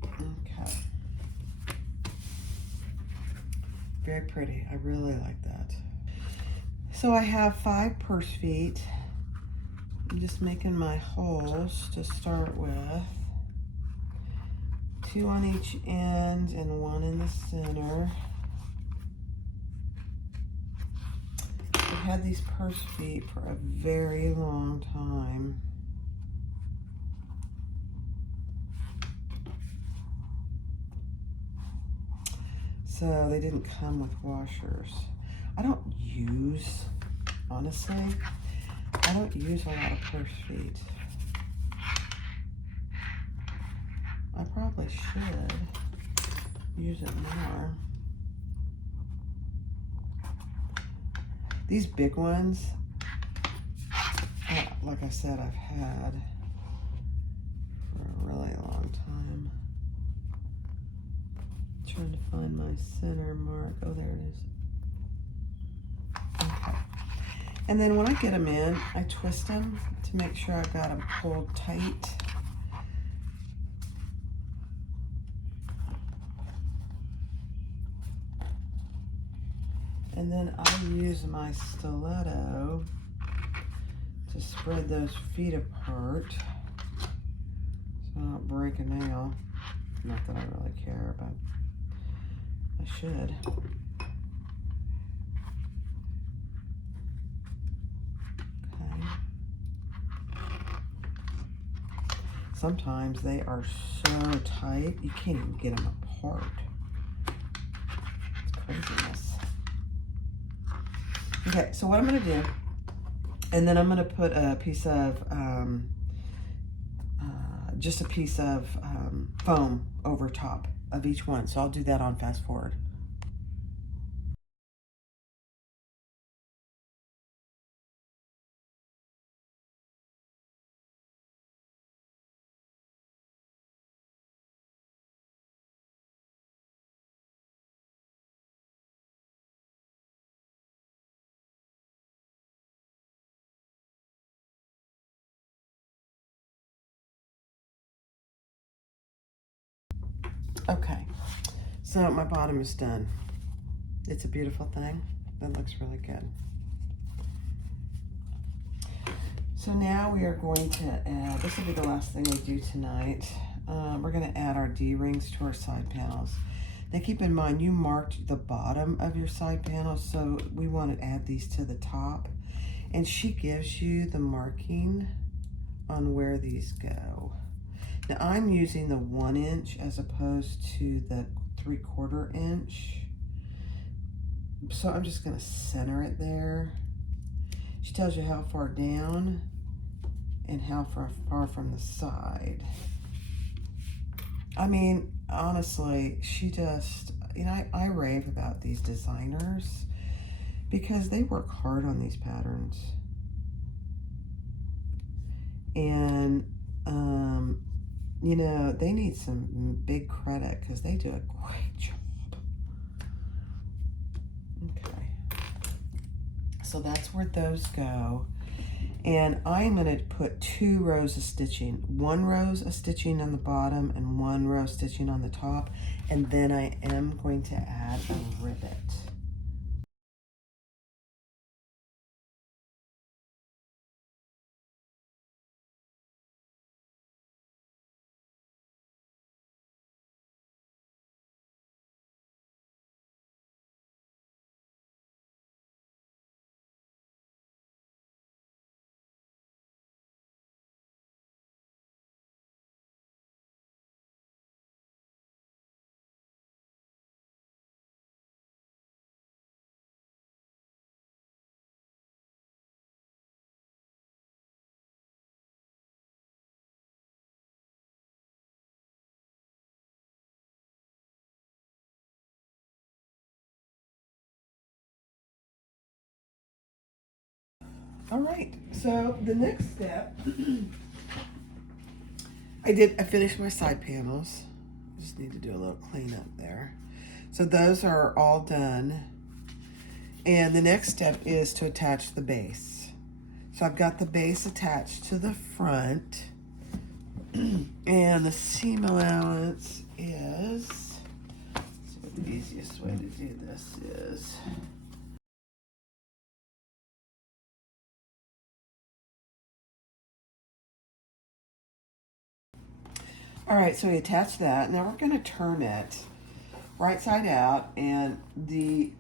Okay. Very pretty. I really like that. So I have 5 purse feet. I'm just making my holes to start with. 2 on each end and 1 in the center. I've had these purse feet for a very long time. So they didn't come with washers. I don't use, honestly, I don't use a lot of purse feet. I probably should use it more. These big ones, like I said, I've had for a really long time. Trying to find my center mark. Oh, there it is. Okay. And then when I get them in, I twist them to make sure I've got them pulled tight. And then I use my stiletto to spread those feet apart so I don't break a nail. Not that I really care, but I should. Okay. Sometimes they are so tight, you can't even get them apart. It's craziness. Okay, so what I'm gonna do, and then I'm gonna put a piece of, just a piece of foam over top of each one. So I'll do that on fast forward. Okay, so my bottom is done. It's a beautiful thing. That looks really good. So now we are going to add, this will be the last thing we do tonight. We're going to add our D-rings to our side panels. Now keep in mind, you marked the bottom of your side panel, so we want to add these to the top. And she gives you the marking on where these go. Now I'm using the 1 inch as opposed to the 3/4 inch. So I'm just going to center it there. She tells you how far down and how far from the side. I mean, honestly, she just, you know, I rave about these designers because they work hard on these patterns. And, you know, they need some big credit because they do a great job. Okay. So that's where those go. And I'm going to put 2 rows of stitching. 1 row of stitching on the bottom and 1 row stitching on the top. And then I am going to add a rivet. All right, so the next step, I finished my side panels. I just need to do a little cleanup there. So those are all done. And the next step is to attach the base. So I've got the base attached to the front. And the seam allowance is, let's see what the easiest way to do this is. All right, so we attach that. Now we're going to turn it right side out, and the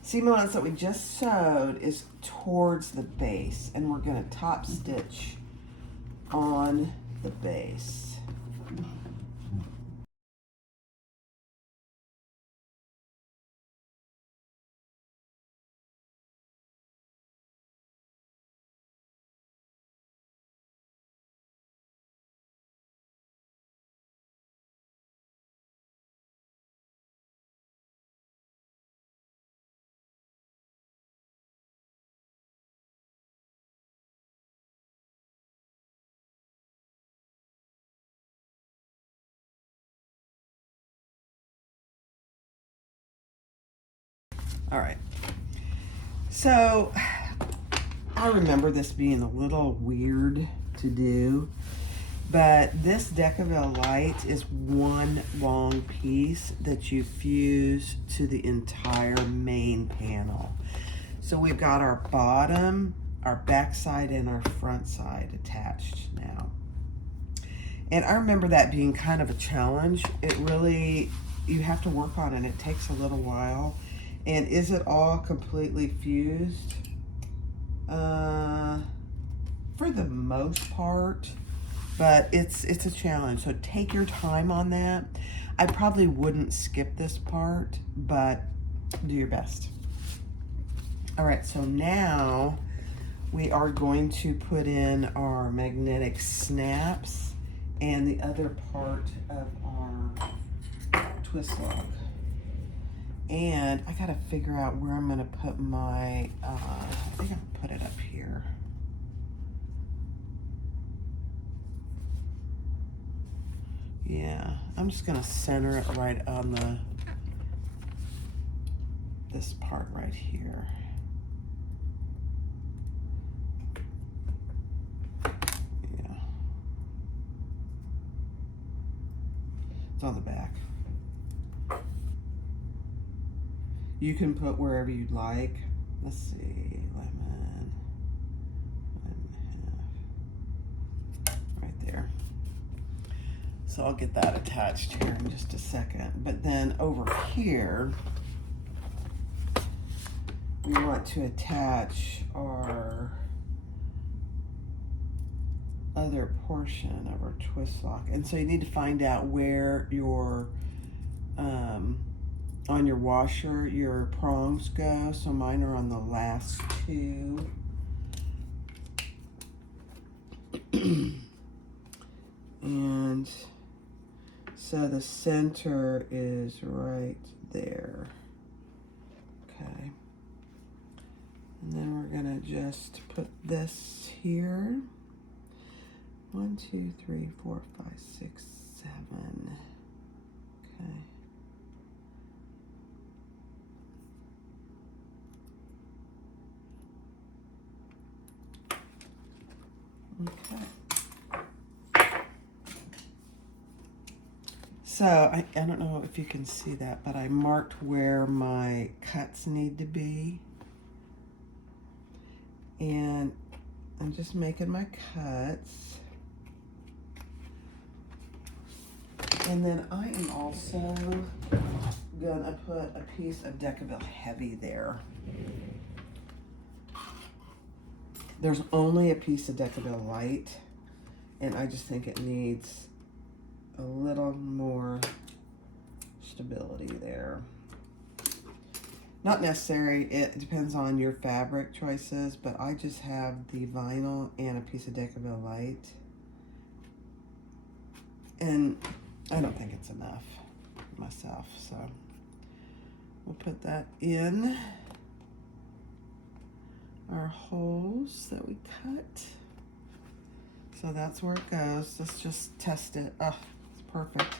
seam allowance that we just sewed is towards the base, and we're going to top stitch on the base. All right. So I remember this being a little weird to do, but this Decaville light is one long piece that you fuse to the entire main panel. So we've got our bottom, our back side, and our front side attached now. And I remember that being kind of a challenge. It really, you have to work on it. It takes a little while. And is it all completely fused? For the most part, but it's a challenge. So take your time on that. I probably wouldn't skip this part, but do your best. All right, so now we are going to put in our magnetic snaps and the other part of our twist lock. And I gotta figure out where I'm gonna put my, I think I'll put it up here. Yeah, I'm just gonna center it right on this part right here. Yeah. It's on the back. You can put wherever you'd like. Let's see, lemon half, right there. So I'll get that attached here in just a second. But then over here, we want to attach our other portion of our twist lock. And so you need to find out where your on your washer, your prongs go. So mine are on the last two. And so the center is right there. Okay. And then we're gonna just put this here. 1, 2, 3, 4, 5, 6, 7. Okay. Okay. So I don't know if you can see that, but I marked where my cuts need to be. And I'm just making my cuts. And then I am also gonna put a piece of Decaville Heavy there. There's only a piece of Decaville Light, and I just think it needs a little more stability there. Not necessary, it depends on your fabric choices, but I just have the vinyl and a piece of Decaville Light. And I don't think it's enough myself, so we'll put that in. our holes that we cut. So that's where it goes. Let's just test it. Oh, it's perfect.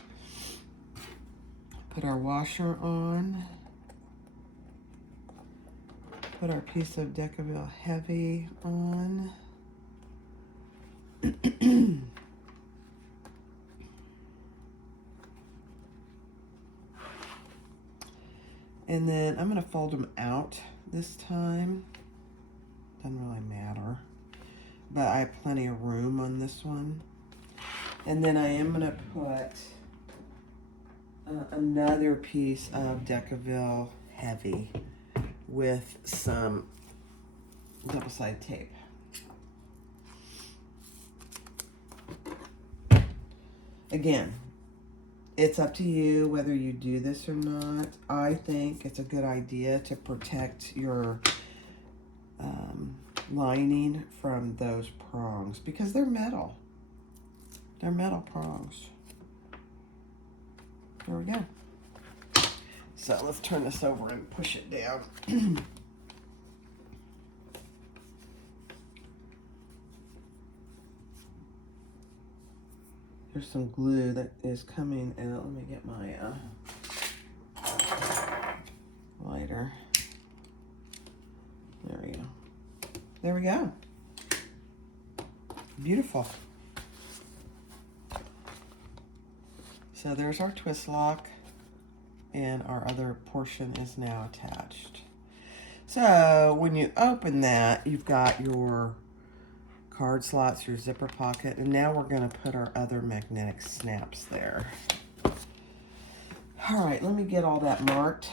Put our washer on. Put our piece of Decaville Heavy on. And then I'm going to fold them out this time. Doesn't really matter. But I have plenty of room on this one. And then I am going to put another piece of Decaville Heavy with some double-sided tape. Again, it's up to you whether you do this or not. I think it's a good idea to protect your lining from those prongs because they're metal. They're metal prongs. There we go. So let's turn this over and push it down. There's some glue that is coming out. Let me get my lighter. There we go. There we go. Beautiful. So there's our twist lock, and our other portion is now attached. So when you open that, you've got your card slots, your zipper pocket, and now we're going to put our other magnetic snaps there. All right, let me get all that marked,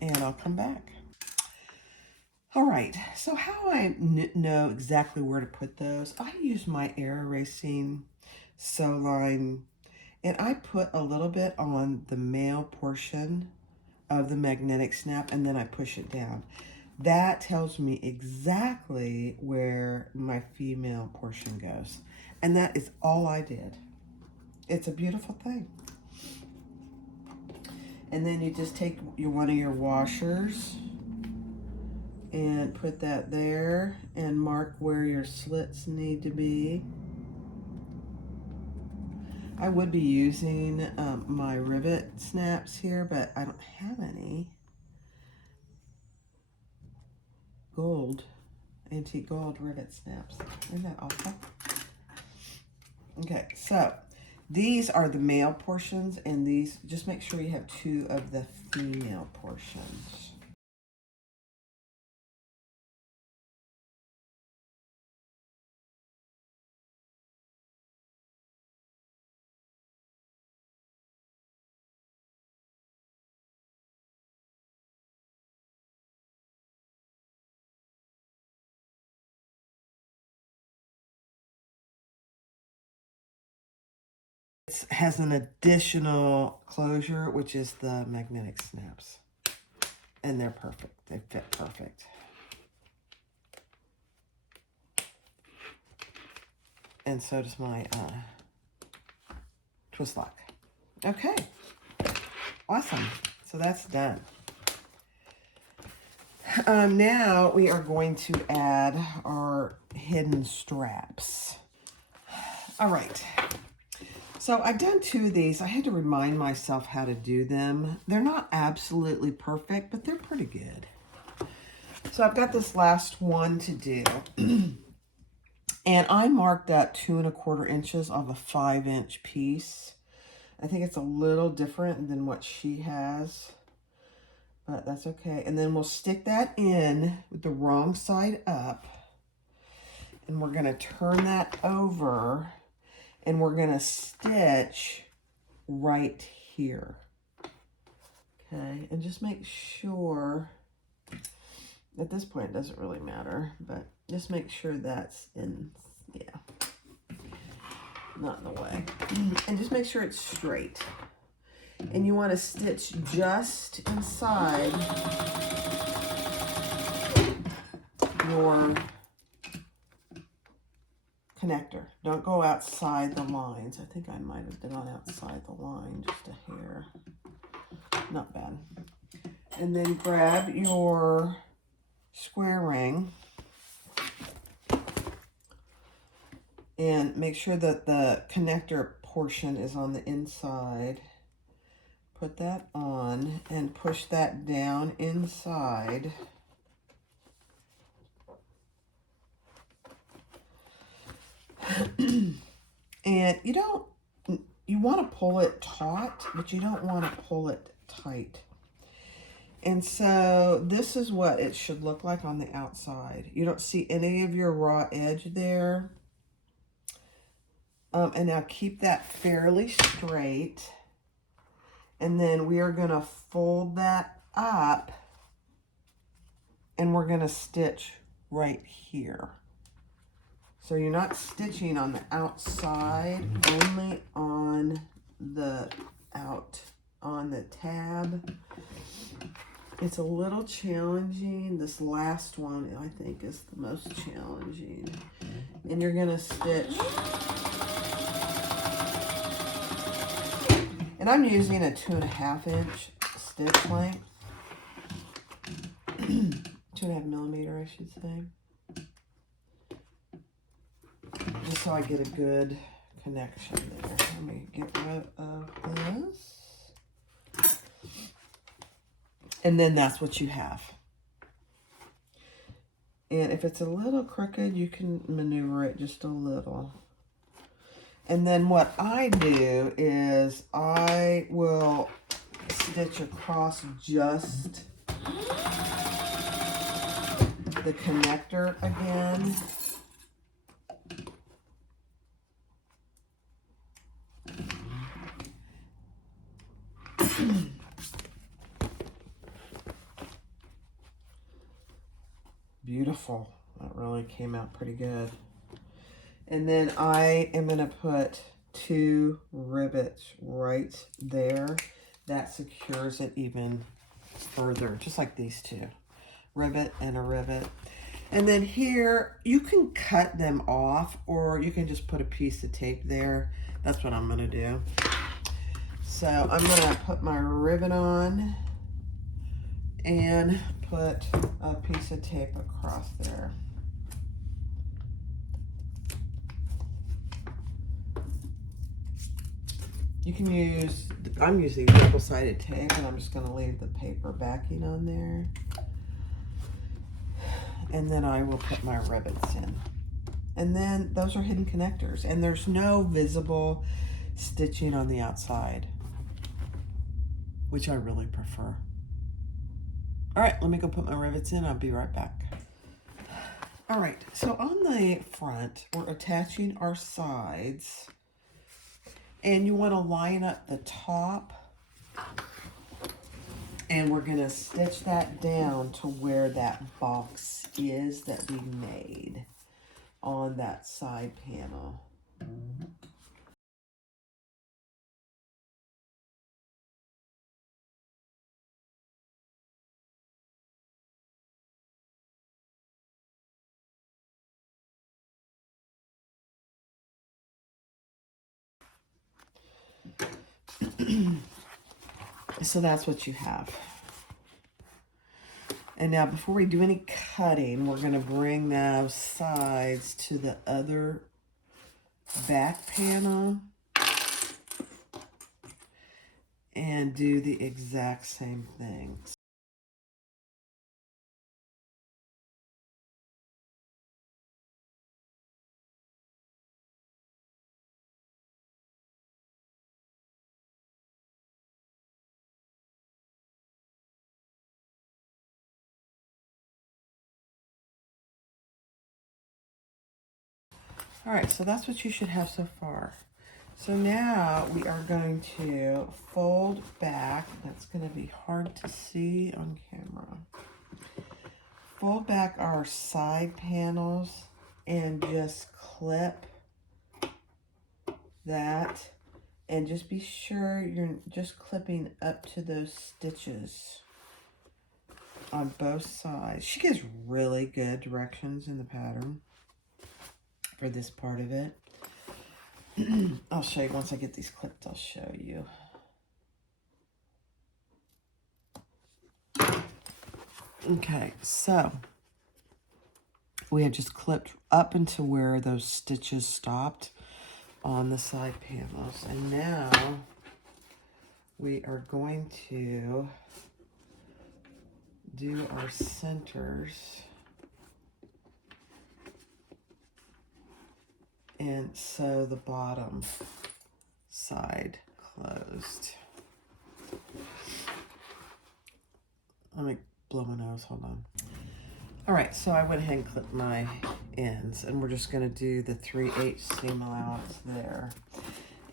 and I'll come back. All right, so how I know exactly where to put those, I use my air erasing sew line, and I put a little bit on the male portion of the magnetic snap, and then I push it down. That tells me exactly where my female portion goes. And that is all I did. It's a beautiful thing. And then you just take one of your washers and put that there and mark where your slits need to be. I would be using my rivet snaps here, but I don't have any antique gold rivet snaps. Isn't that awesome? Okay, so these are the male portions, and these, just make sure you have 2 of the female portions. It has an additional closure, which is the magnetic snaps. And they're perfect. They fit perfect. And so does my twist lock. Okay. Awesome. So that's done. Now we are going to add our hidden straps. All right. So I've done 2 of these. I had to remind myself how to do them. They're not absolutely perfect, but they're pretty good. So I've got this last one to do. And I marked up 2 1/4 inches of a 5-inch piece. I think it's a little different than what she has, but that's okay. And then we'll stick that in with the wrong side up. And we're going to turn that over. And we're going to stitch right here. Okay, and just make sure, at this point it doesn't really matter, but just make sure that's in, yeah, not in the way. And just make sure it's straight. And you want to stitch just inside your connector. Don't go outside the lines. I think I might have gone outside the line just a hair. Not bad. And then grab your square ring. And make sure that the connector portion is on the inside. Put that on and push that down inside. And you want to pull it taut, but you don't want to pull it tight. And so this is what it should look like on the outside. You don't see any of your raw edge there. And now keep that fairly straight. And then we are going to fold that up. And we're going to stitch right here. So you're not stitching on the outside, only on the tab. It's a little challenging. This last one, I think, is the most challenging. And you're going to stitch. And I'm using a 2.5 inch stitch length. 2.5 millimeter, I should say. Just so I get a good connection there. Let me get rid of this. And then that's what you have. And if it's a little crooked, you can maneuver it just a little. And then what I do is I will stitch across just the connector again. Beautiful. That really came out pretty good. And then I am going to put 2 rivets right there. That secures it even further, just like these 2. Rivet and a rivet. And then here, you can cut them off, or you can just put a piece of tape there. That's what I'm going to do. So I'm going to put my rivet on and put a piece of tape across there. You can use, I'm using double-sided tape, and I'm just going to leave the paper backing on there. And then I will put my rivets in. And then those are hidden connectors, and there's no visible stitching on the outside, which I really prefer. All right, let me go put my rivets in. I'll be right back. All right, so on the front, we're attaching our sides. And you want to line up the top, and we're going to stitch that down to where that box is that we made on that side panel. So that's what you have. And now before we do any cutting, we're going to bring those sides to the other back panel and do the exact same thing. All right, so that's what you should have so far. So now we are going to fold back. That's going to be hard to see on camera. Fold back our side panels and just clip that. And just be sure you're just clipping up to those stitches on both sides. She gives really good directions in the pattern for this part of it. I'll show you once I get these clipped. I'll show you. Okay, so we have just clipped up into where those stitches stopped on the side panels. And now we are going to do our centers and sew the bottom side closed. Let me blow my nose, hold on. All right, so I went ahead and clipped my ends, and we're just gonna do the 3/8 seam allowance there.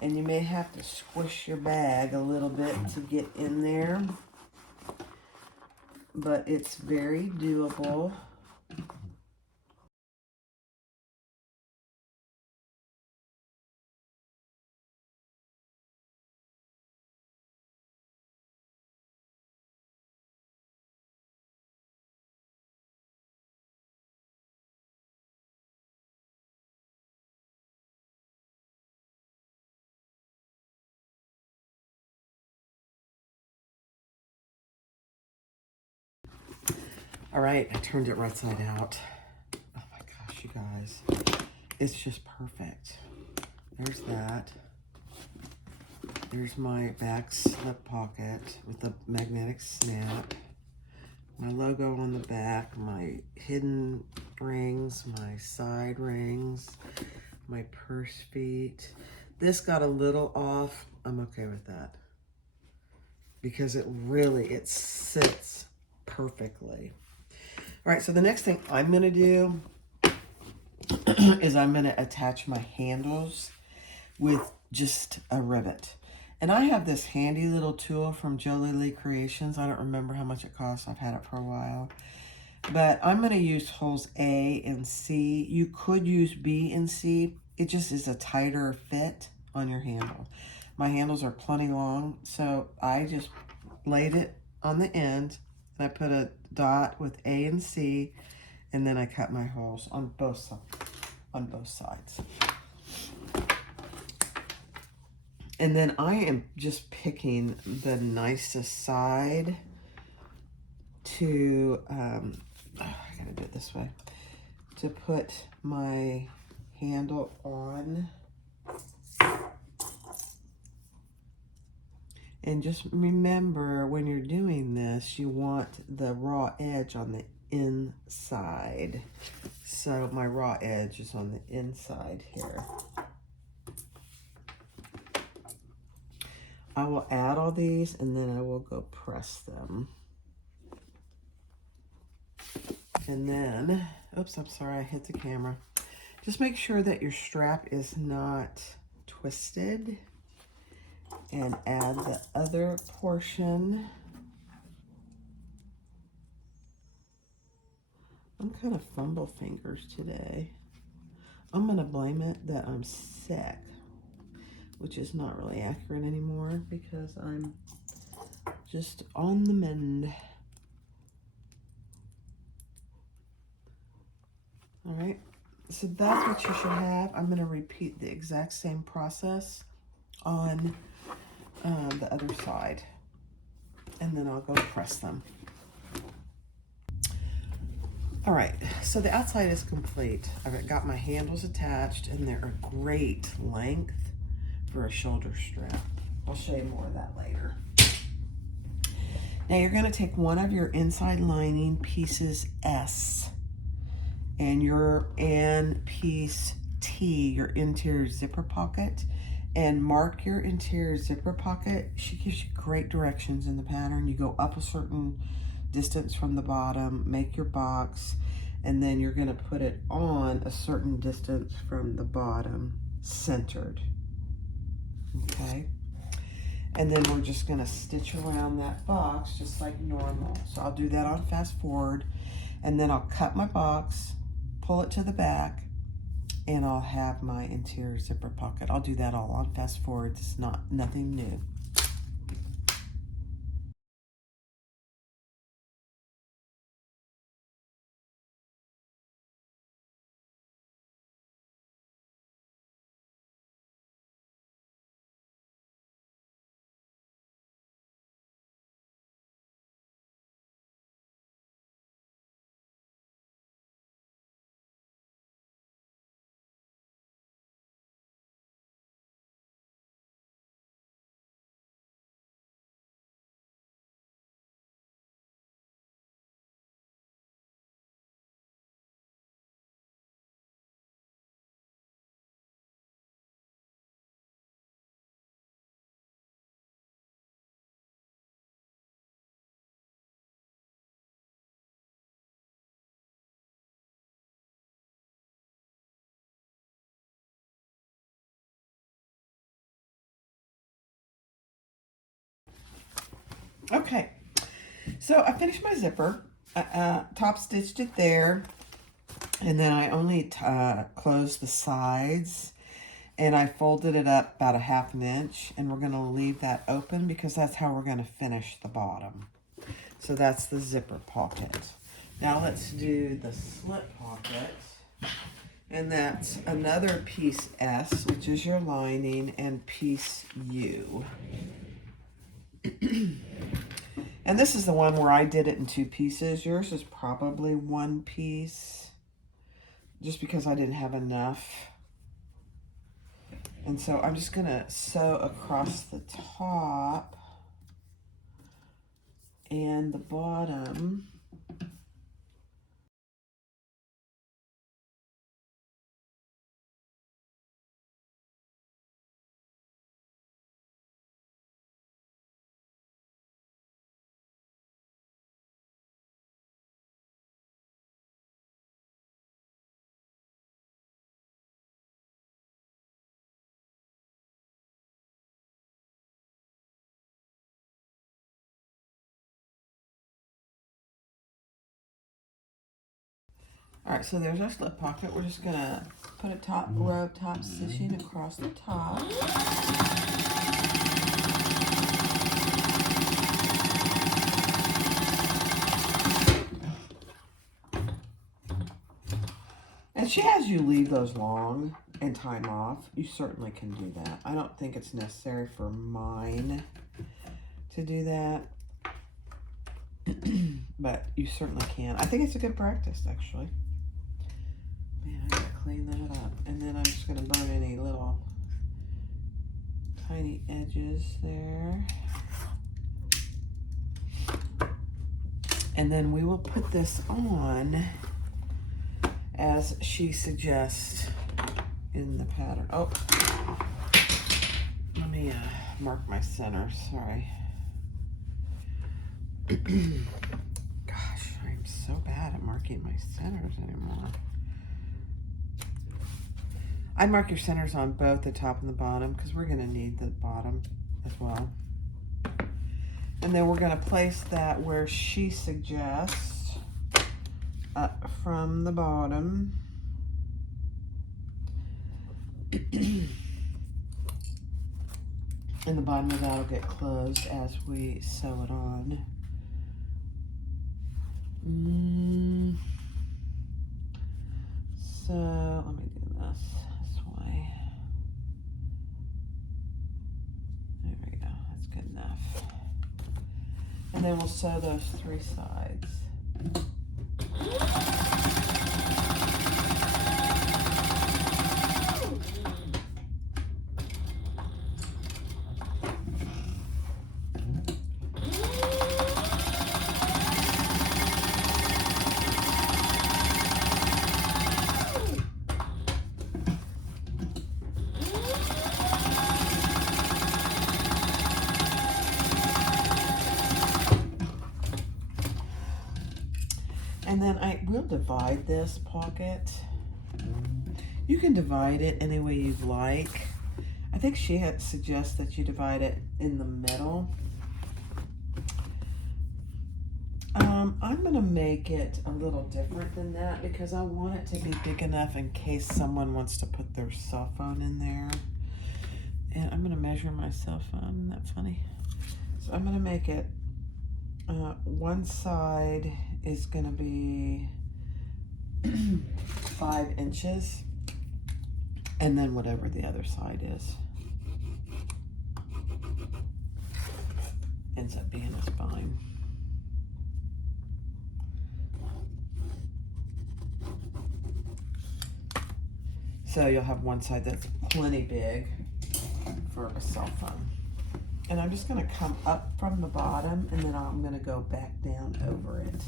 And you may have to squish your bag a little bit to get in there, but it's very doable. All right, I turned it right side out. Oh my gosh, you guys. It's just perfect. There's that. There's my back slip pocket with the magnetic snap. My logo on the back, my hidden rings, my side rings, my purse feet. This got a little off. I'm okay with that because it sits perfectly. All right, so the next thing I'm gonna do is I'm gonna attach my handles with just a rivet. And I have this handy little tool from Jolie Lee Creations. I don't remember how much it costs. I've had it for a while. But I'm gonna use holes A and C. You could use B and C. It just is a tighter fit on your handle. My handles are plenty long, so I just laid it on the end. And I put a dot with A and C, and then I cut my holes on both sides. And then I am just picking the nicest side to, I gotta do it this way, to put my handle on. And just remember, when you're doing this, you want the raw edge on the inside. So my raw edge is on the inside here. I will add all these and then I will go press them. And then, oops, I'm sorry, I hit the camera. Just make sure that your strap is not twisted. And add the other portion. I'm kind of fumble fingers today. I'm gonna blame it that I'm sick, which is not really accurate anymore because I'm just on the mend. All right, so that's what you should have. I'm gonna repeat the exact same process on the other side, and then I'll go press them. All right, so the outside is complete. I've got my handles attached, and they're a great length for a shoulder strap. I'll show you more of that later. Now you're gonna take one of your inside lining pieces S and your piece T, your interior zipper pocket, and mark your interior zipper pocket. She gives you great directions in the pattern. You go up a certain distance from the bottom, make your box, and then you're gonna put it on a certain distance from the bottom, centered, okay? And then we're just gonna stitch around that box just like normal. So I'll do that on fast forward, and then I'll cut my box, pull it to the back, and I'll have my interior zipper pocket. I'll do that all on fast forward. It's nothing new. Okay, so I finished my zipper. Top stitched it there, and then I only closed the sides, and I folded it up about a 1/2 inch, and we're going to leave that open because that's how we're going to finish the bottom. So that's the zipper pocket. Now let's do the slip pocket, and that's another piece S, which is your lining, and piece U. And this is the one where I did it in 2 pieces. Yours is probably 1 piece, just because I didn't have enough. And so I'm just gonna sew across the top and the bottom. All right, so there's our slip pocket. We're just gonna put a top row of top stitching across the top. And she has you leave those long and time off. You certainly can do that. I don't think it's necessary for mine to do that. But you certainly can. I think it's a good practice, actually. Man, I gotta clean that up. And then I'm just gonna burn any little tiny edges there. And then we will put this on as she suggests in the pattern. Oh, let me mark my center, sorry. Gosh, I'm so bad at marking my centers anymore. I'd mark your centers on both the top and the bottom because we're gonna need the bottom as well. And then we're gonna place that where she suggests from the bottom. And the bottom of that will get closed as we sew it on. So let me do this way. There we go, that's good enough. And then we'll sew those 3 sides. And then I will divide this pocket. You can divide it any way you'd like. I think she had suggests that you divide it in the middle. I'm gonna make it a little different than that because I want it to be big enough in case someone wants to put their cell phone in there. And I'm gonna measure my cell phone, isn't that funny? So I'm gonna make it, one side is gonna be 5 inches, and then whatever the other side is ends up being a spine. So you'll have one side that's plenty big for a cell phone. And I'm just gonna come up from the bottom and then I'm gonna go back down over it.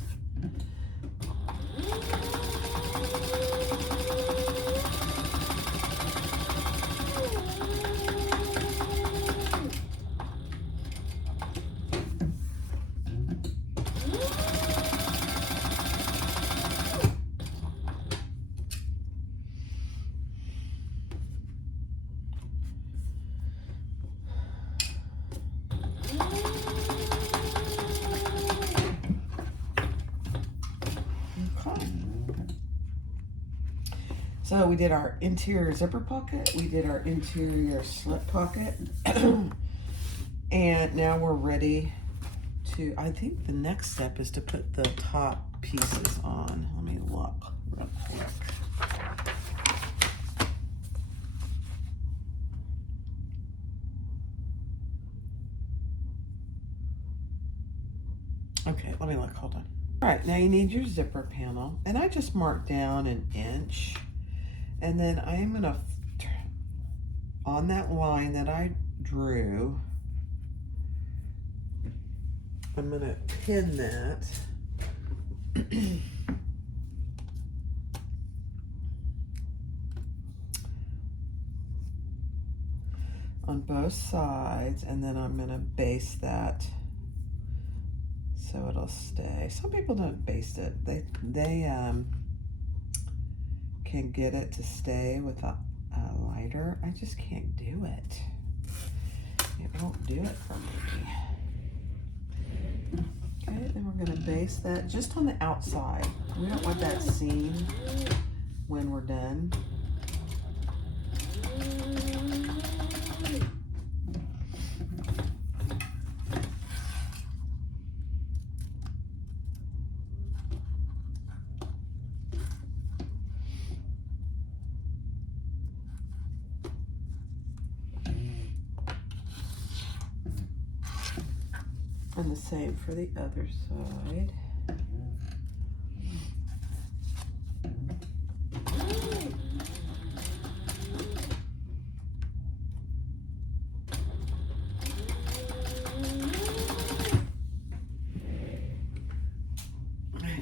So we did our interior zipper pocket, we did our interior slip pocket, and now we're ready to, I think the next step is to put the top pieces on. Let me look real quick. Okay, let me look, hold on. All right, now you need your zipper panel, and I just marked down 1 inch, and then I am gonna, on that line that I drew, I'm gonna pin that. On both sides, and then I'm gonna base that so it'll stay. Some people don't base it. They can get it to stay with a lighter. I just can't do it. It won't do it for me. Okay, then we're gonna base that just on the outside. We don't want that seam when we're done. And the same for the other side.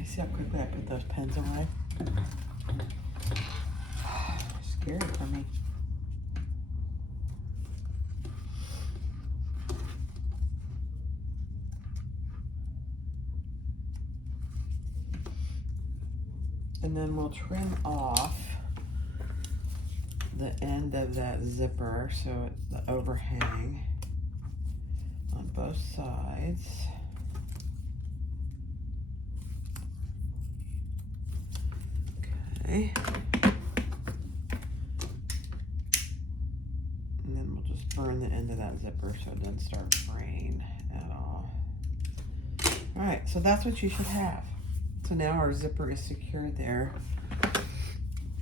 See how quickly I put those pens away? Scary for me. And then we'll trim off the end of that zipper, so it's the overhang on both sides. Okay. And then we'll just burn the end of that zipper so it doesn't start fraying at all. All right, so that's what you should have. So now our zipper is secured there.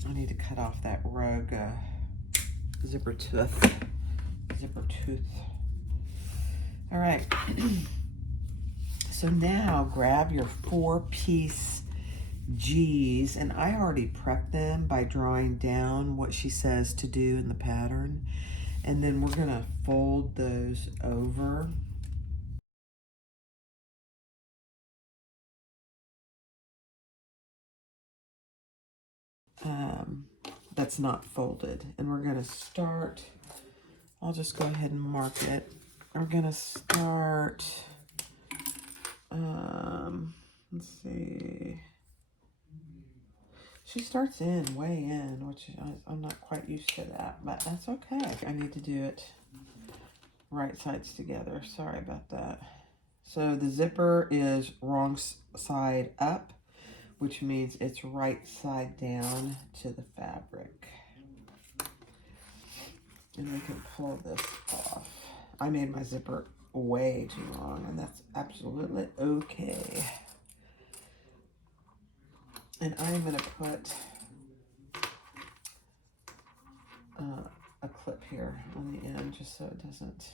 I need to cut off that rogue zipper tooth. All right. So now grab your 4-piece G's, and I already prepped them by drawing down what she says to do in the pattern. And then we're gonna fold those over. That's not folded. And we're gonna start, I'll just go ahead and mark it. We're gonna start, let's see. She starts way in, which I'm not quite used to that, but that's okay. I need to do it right sides together. Sorry about that. So the zipper is wrong side up, which means it's right side down to the fabric. And we can pull this off. I made my zipper way too long, and that's absolutely okay. And I'm going to put a clip here on the end just so it doesn't,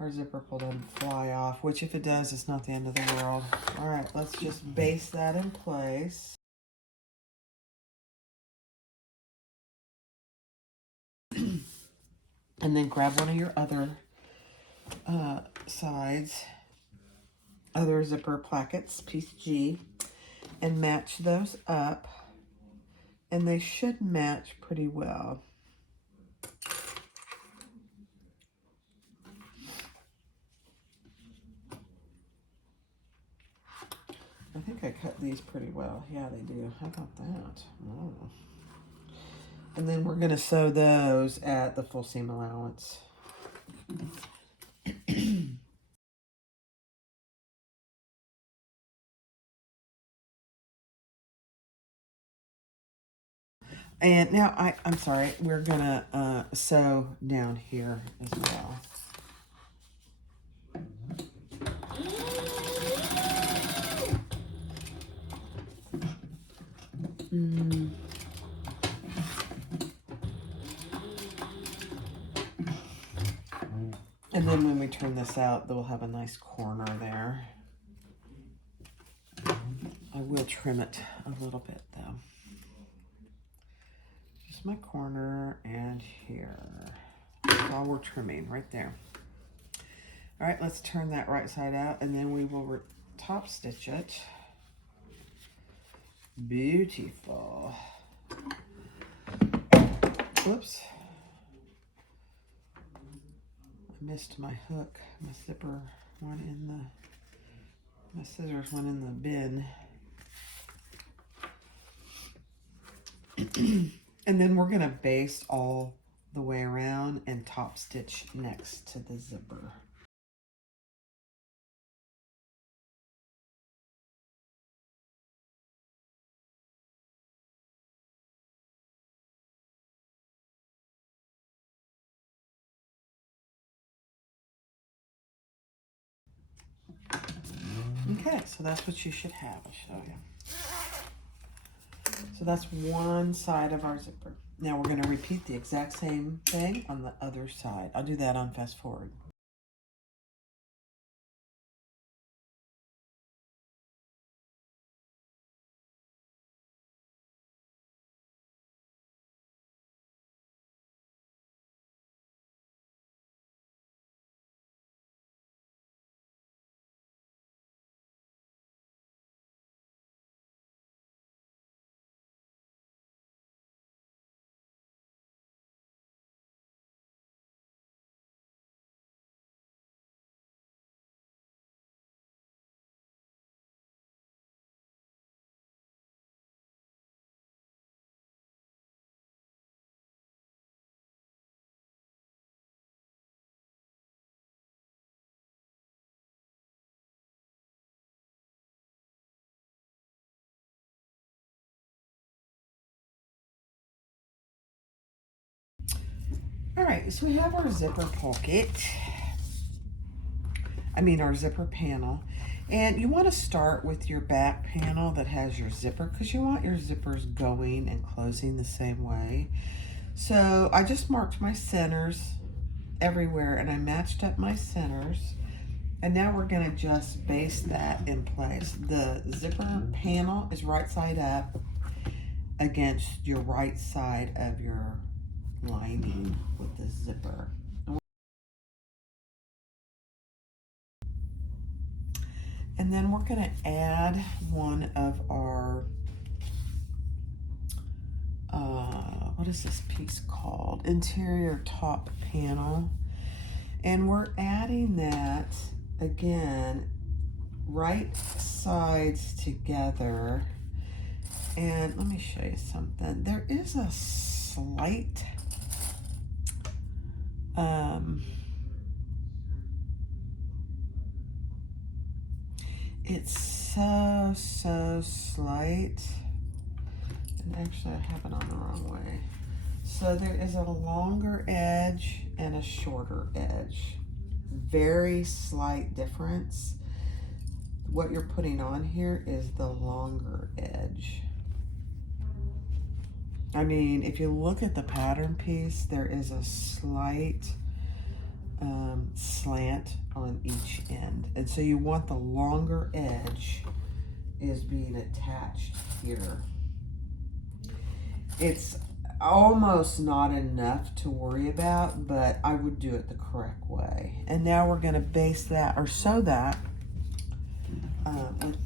our zipper pull doesn't fly off, which if it does, it's not the end of the world. All right, let's just base that in place. And then grab one of your other sides, other zipper plackets, piece G, and match those up. And they should match pretty well. I think I cut these pretty well. Yeah, they do. How about that? Oh. And then we're going to sew those at the full seam allowance. And now I'm sorry, we're gonna sew down here as well. And then when we turn this out, we'll have a nice corner there. I will trim it a little bit though. Just my corner and here. That's all we're trimming right there. All right, let's turn that right side out and then we will top stitch it. Beautiful. Whoops. I missed my hook, my zipper went in the, my scissors went in the bin. And then we're gonna baste all the way around and top stitch next to the zipper. Okay, so that's what you should have. I'll show you. So that's one side of our zipper. Now we're going to repeat the exact same thing on the other side. I'll do that on fast forward. All right, so we have our zipper pocket. Our zipper panel. And you want to start with your back panel that has your zipper because you want your zippers going and closing the same way. So I just marked my centers everywhere and I matched up my centers. And now we're going to just baste that in place. The zipper panel is right side up against your right side of your lining with the zipper. And then we're going to add one of our, what is this piece called? Interior top panel. And we're adding that, again, right sides together. And let me show you something. There is a slight, it's so slight. And actually I have it on the wrong way. So there is a longer edge and a shorter edge. Very slight difference. What you're putting on here is the longer edge. If you look at the pattern piece, there is a slight slant on each end. And so you want the longer edge is being attached here. It's almost not enough to worry about, but I would do it the correct way. And now we're going to baste that or sew that with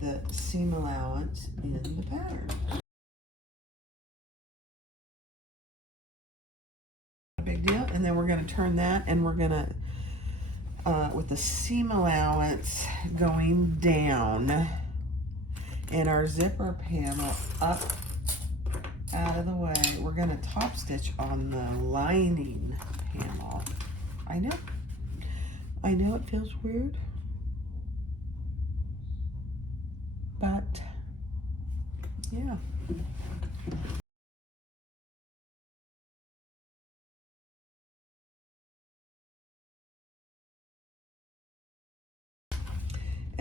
the seam allowance in the pattern. Big deal. And then we're going to turn that and we're going to with the seam allowance going down and our zipper panel up out of the way, we're going to top stitch on the lining panel. I know it feels weird, but yeah.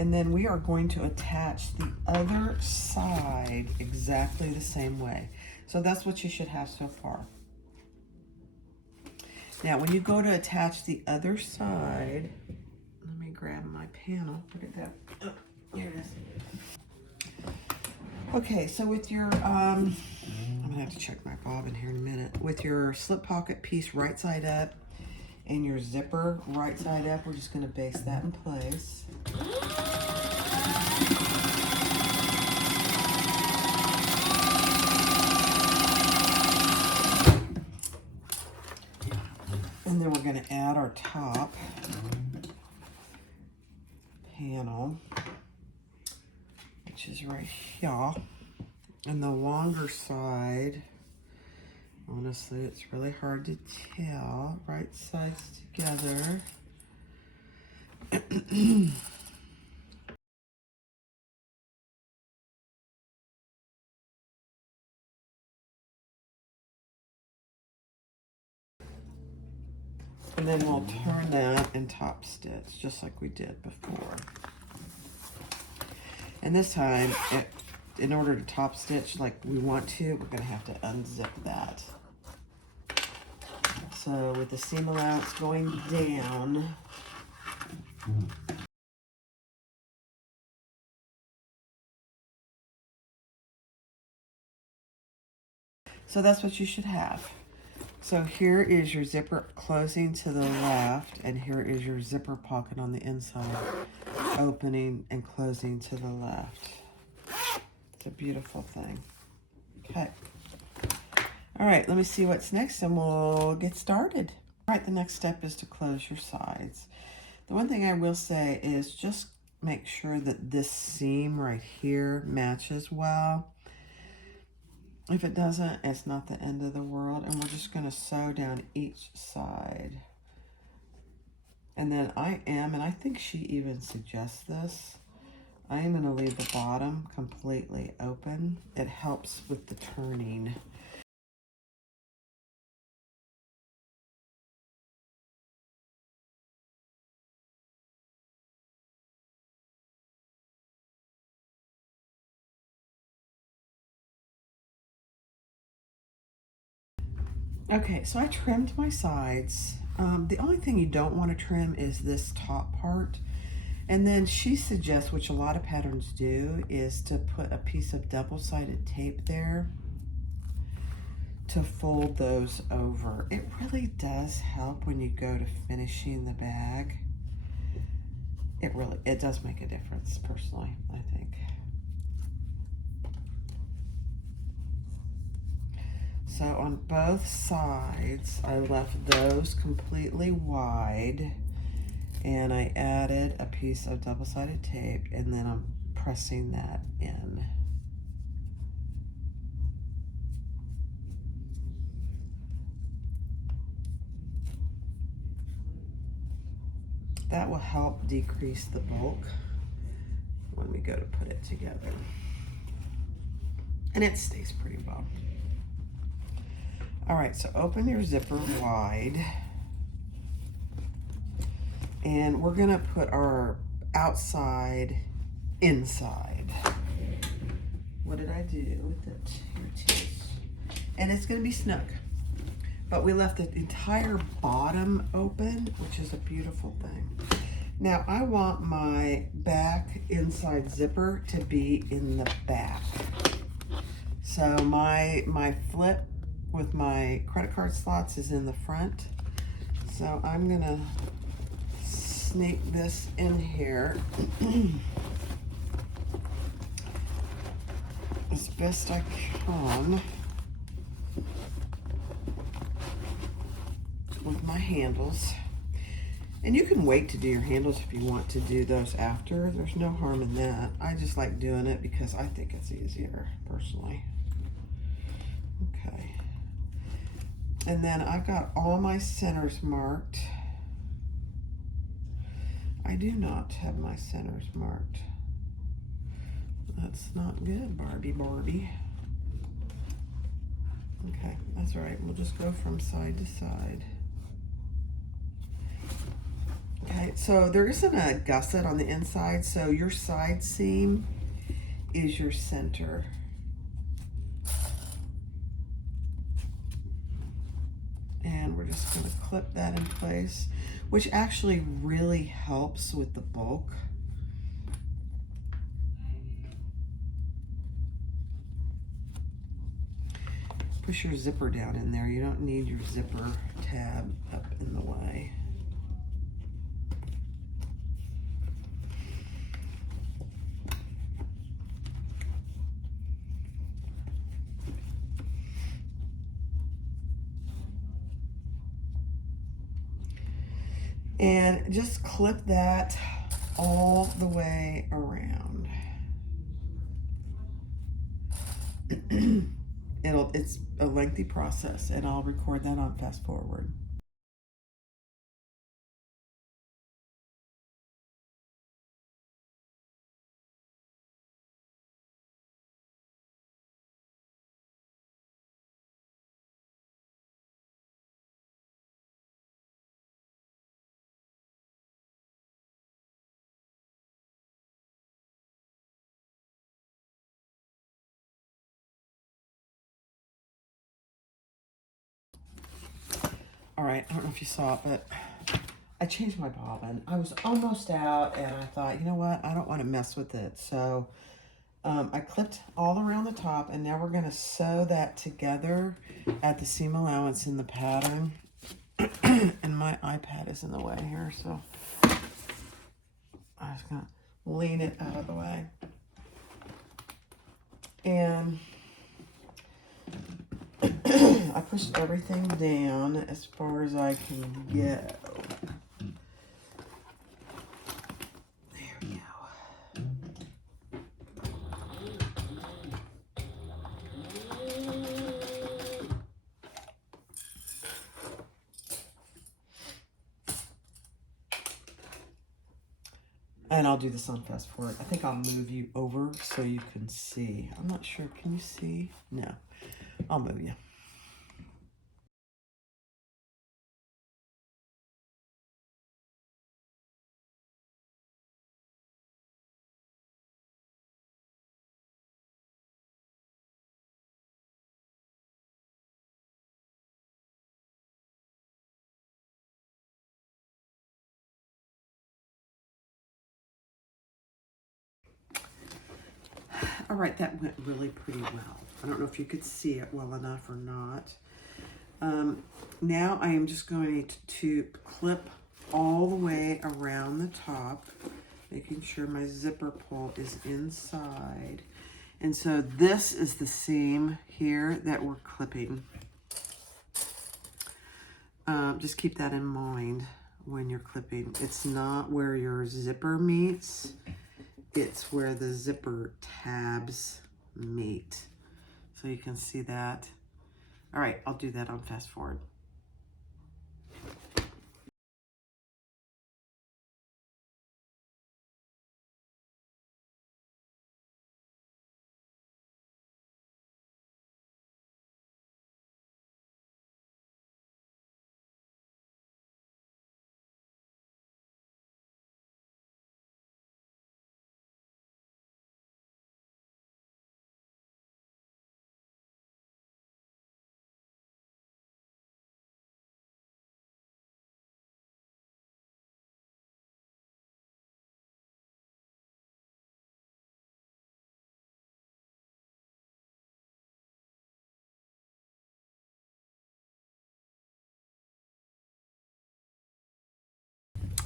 And then we are going to attach the other side exactly the same way. So that's what you should have so far. Now, when you go to attach the other side, let me grab my panel. Look at that. Oh, here it is. Okay, so with your, I'm gonna have to check my bobbin here in a minute. With your slip pocket piece right side up and your zipper right side up, we're just gonna base that in place. And then we're gonna add our top panel, which is right here. And the longer side, honestly, it's really hard to tell. Right sides together. And then we'll turn that and top stitch, just like we did before. And this time, in order to top stitch like we want to, we're gonna have to unzip that. So with the seam allowance going down, so that's what you should have. So here is your zipper closing to the left, and here is your zipper pocket on the inside, opening and closing to the left. It's a beautiful thing. Okay. All right, let me see what's next and we'll get started. All right, the next step is to close your sides. The one thing I will say is just make sure that this seam right here matches well. If it doesn't, it's not the end of the world. And we're just gonna sew down each side. And then and I think she even suggests this, I am gonna leave the bottom completely open. It helps with the turning. Okay, so I trimmed my sides. The only thing you don't want to trim is this top part. And then she suggests, which a lot of patterns do, is to put a piece of double-sided tape there to fold those over. It really does help when you go to finishing the bag. It does make a difference, personally, I think. So on both sides, I left those completely wide, and I added a piece of double-sided tape, and then I'm pressing that in. That will help decrease the bulk when we go to put it together. And it stays pretty well. All right, so open your zipper wide. And we're gonna put our outside inside. What did I do with it? Here it is. And it's gonna be snug. But we left the entire bottom open, which is a beautiful thing. Now I want my back inside zipper to be in the back. So my flip with my credit card slots is in the front. So I'm gonna sneak this in here as best I can with my handles. And you can wait to do your handles if you want to do those after. There's no harm in that. I just like doing it because I think it's easier, personally. Okay. And then I've got all my centers marked. I do not have my centers marked. That's not good, Barbie. Okay, that's all right. We'll just go from side to side. Okay, so there isn't a gusset on the inside, so your side seam is your center. And we're just going to clip that in place, which actually really helps with the bulk. Push your zipper down in there. You don't need your zipper tab up in the way. And just clip that all the way around. It's a lengthy process, and I'll record that on fast forward. All right, I don't know if you saw it, but I changed my bobbin. I was almost out, and I thought, you know what? I don't want to mess with it. So I clipped all around the top, and now we're going to sew that together at the seam allowance in the pattern. And my iPad is in the way here, so I'm just going to lean it out of the way. And I pushed everything down as far as I can go. There we go. And I'll do this on fast forward. I think I'll move you over so you can see. I'm not sure. Can you see? No. I'll move you. All right, that went really pretty well. I don't know if you could see it well enough or not. Now I am just going to clip all the way around the top, making sure my zipper pull is inside. And so this is the seam here that we're clipping. Just keep that in mind when you're clipping. It's not where your zipper meets. It's where the zipper tabs meet. So you can see that. All right, I'll do that on fast forward.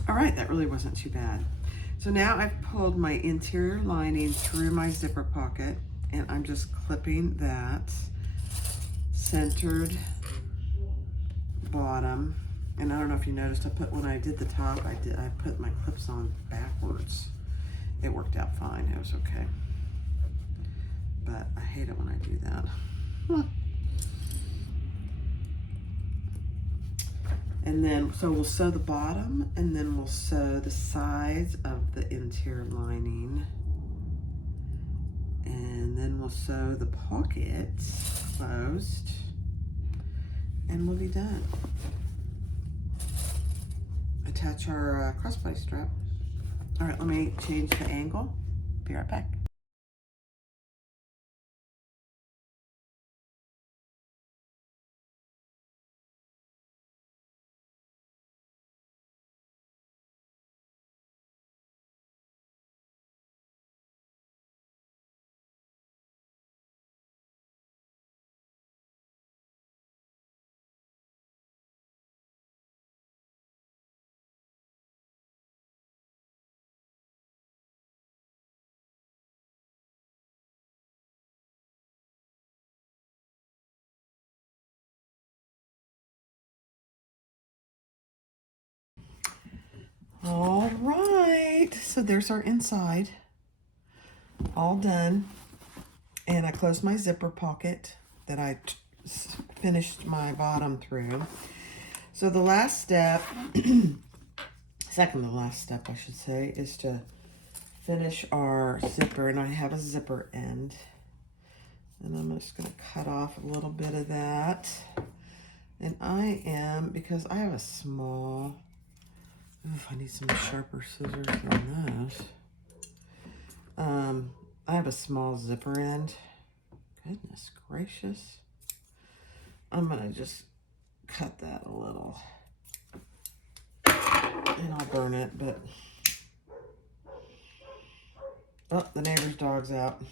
All right, that really wasn't too bad. So now I've pulled my interior lining through my zipper pocket, and I'm just clipping that centered bottom. And I don't know if you noticed, when I did the top, I put my clips on backwards. It worked out fine, it was okay. But I hate it when I do that. And then, so we'll sew the bottom, and then we'll sew the sides of the interior lining. And then we'll sew the pockets closed, and we'll be done. I attach our crossbody strap. All right, let me change the angle. Be right back. All right, so there's our inside, all done. And I closed my zipper pocket that I finished my bottom through. So the last step, second to last step, I should say, is to finish our zipper. And I have a zipper end. And I'm just going to cut off a little bit of that. And I am, because I have a small, I need some sharper scissors on this. I have a small zipper end. Goodness gracious. I'm going to just cut that a little. And I'll burn it, but... Oh, the neighbor's dog's out.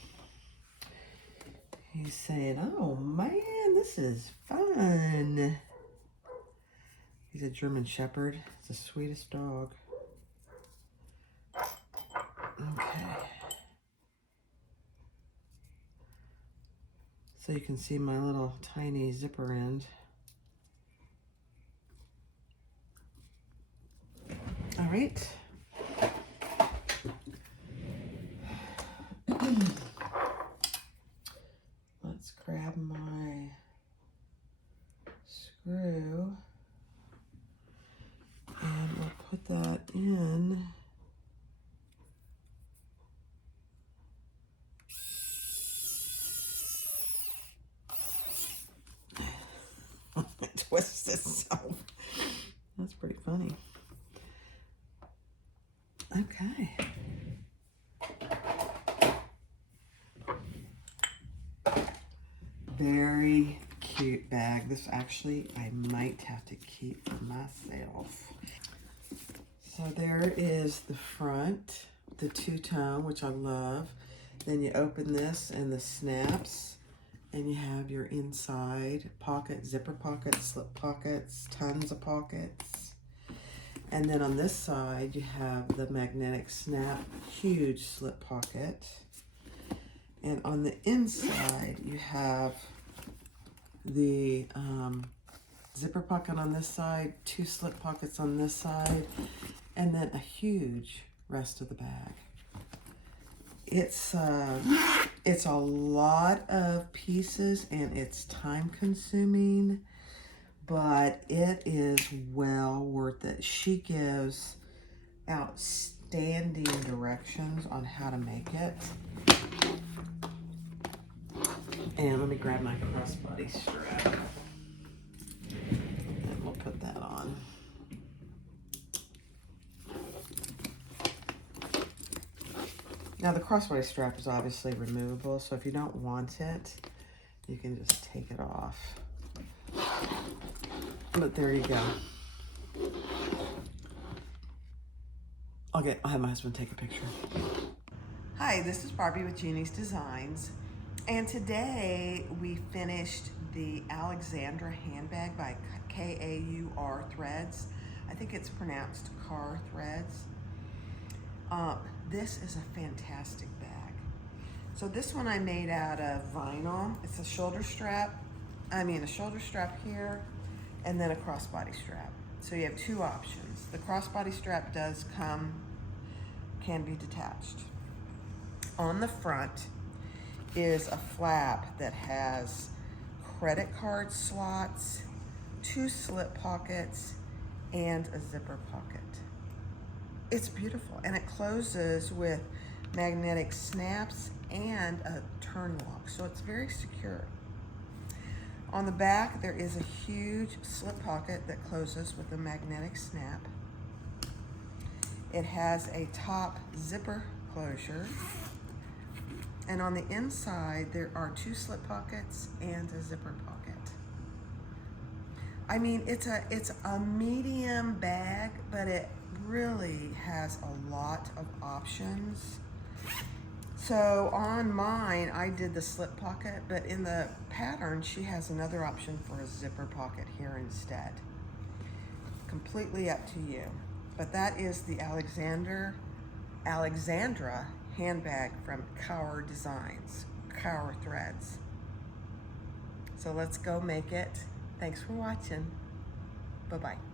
He's saying, oh man, this is fun. He's a German Shepherd. It's the sweetest dog. Okay. So you can see my little tiny zipper end. All right. Let's grab my screw and we'll put that in. It twists itself. That's pretty funny. Okay. Very cute bag. This actually I might have to keep for myself. So there is the front, the two-tone, which I love. Then you open this and the snaps, and you have your inside pocket, zipper pockets, slip pockets, tons of pockets. And then on this side, you have the magnetic snap, huge slip pocket. And on the inside, you have the zipper pocket on this side, two slip pockets on this side, and then a huge rest of the bag. It's a lot of pieces and it's time consuming, but it is well worth it. She gives outstanding directions on how to make it. And let me grab my crossbody strap. And we'll put that on. Now the crossbody strap is obviously removable, so if you don't want it, you can just take it off. But there you go. I'll have my husband take a picture. Hi, this is Barbie with Jeannie's Designs. And today we finished the Alexandra Handbag by Kaur Threads. I think it's pronounced Kaur Threads. This is a fantastic bag. So this one I made out of vinyl. It's a shoulder strap. A shoulder strap here, and then a crossbody strap. So you have two options. The crossbody strap can be detached. On the front is a flap that has credit card slots, two slip pockets, and a zipper pocket. It's beautiful, and it closes with magnetic snaps and a turn lock, so it's very secure. On the back, there is a huge slip pocket that closes with a magnetic snap. It has a top zipper closure. And on the inside, there are 2 slip pockets and a zipper pocket. I mean, it's a medium bag, but it really has a lot of options. So on mine, I did the slip pocket, but in the pattern, she has another option for a zipper pocket here instead. Completely up to you. But that is the Alexandra handbag from Kaur Designs, Kaur Threads. So let's go make it. Thanks for watching. Bye-bye.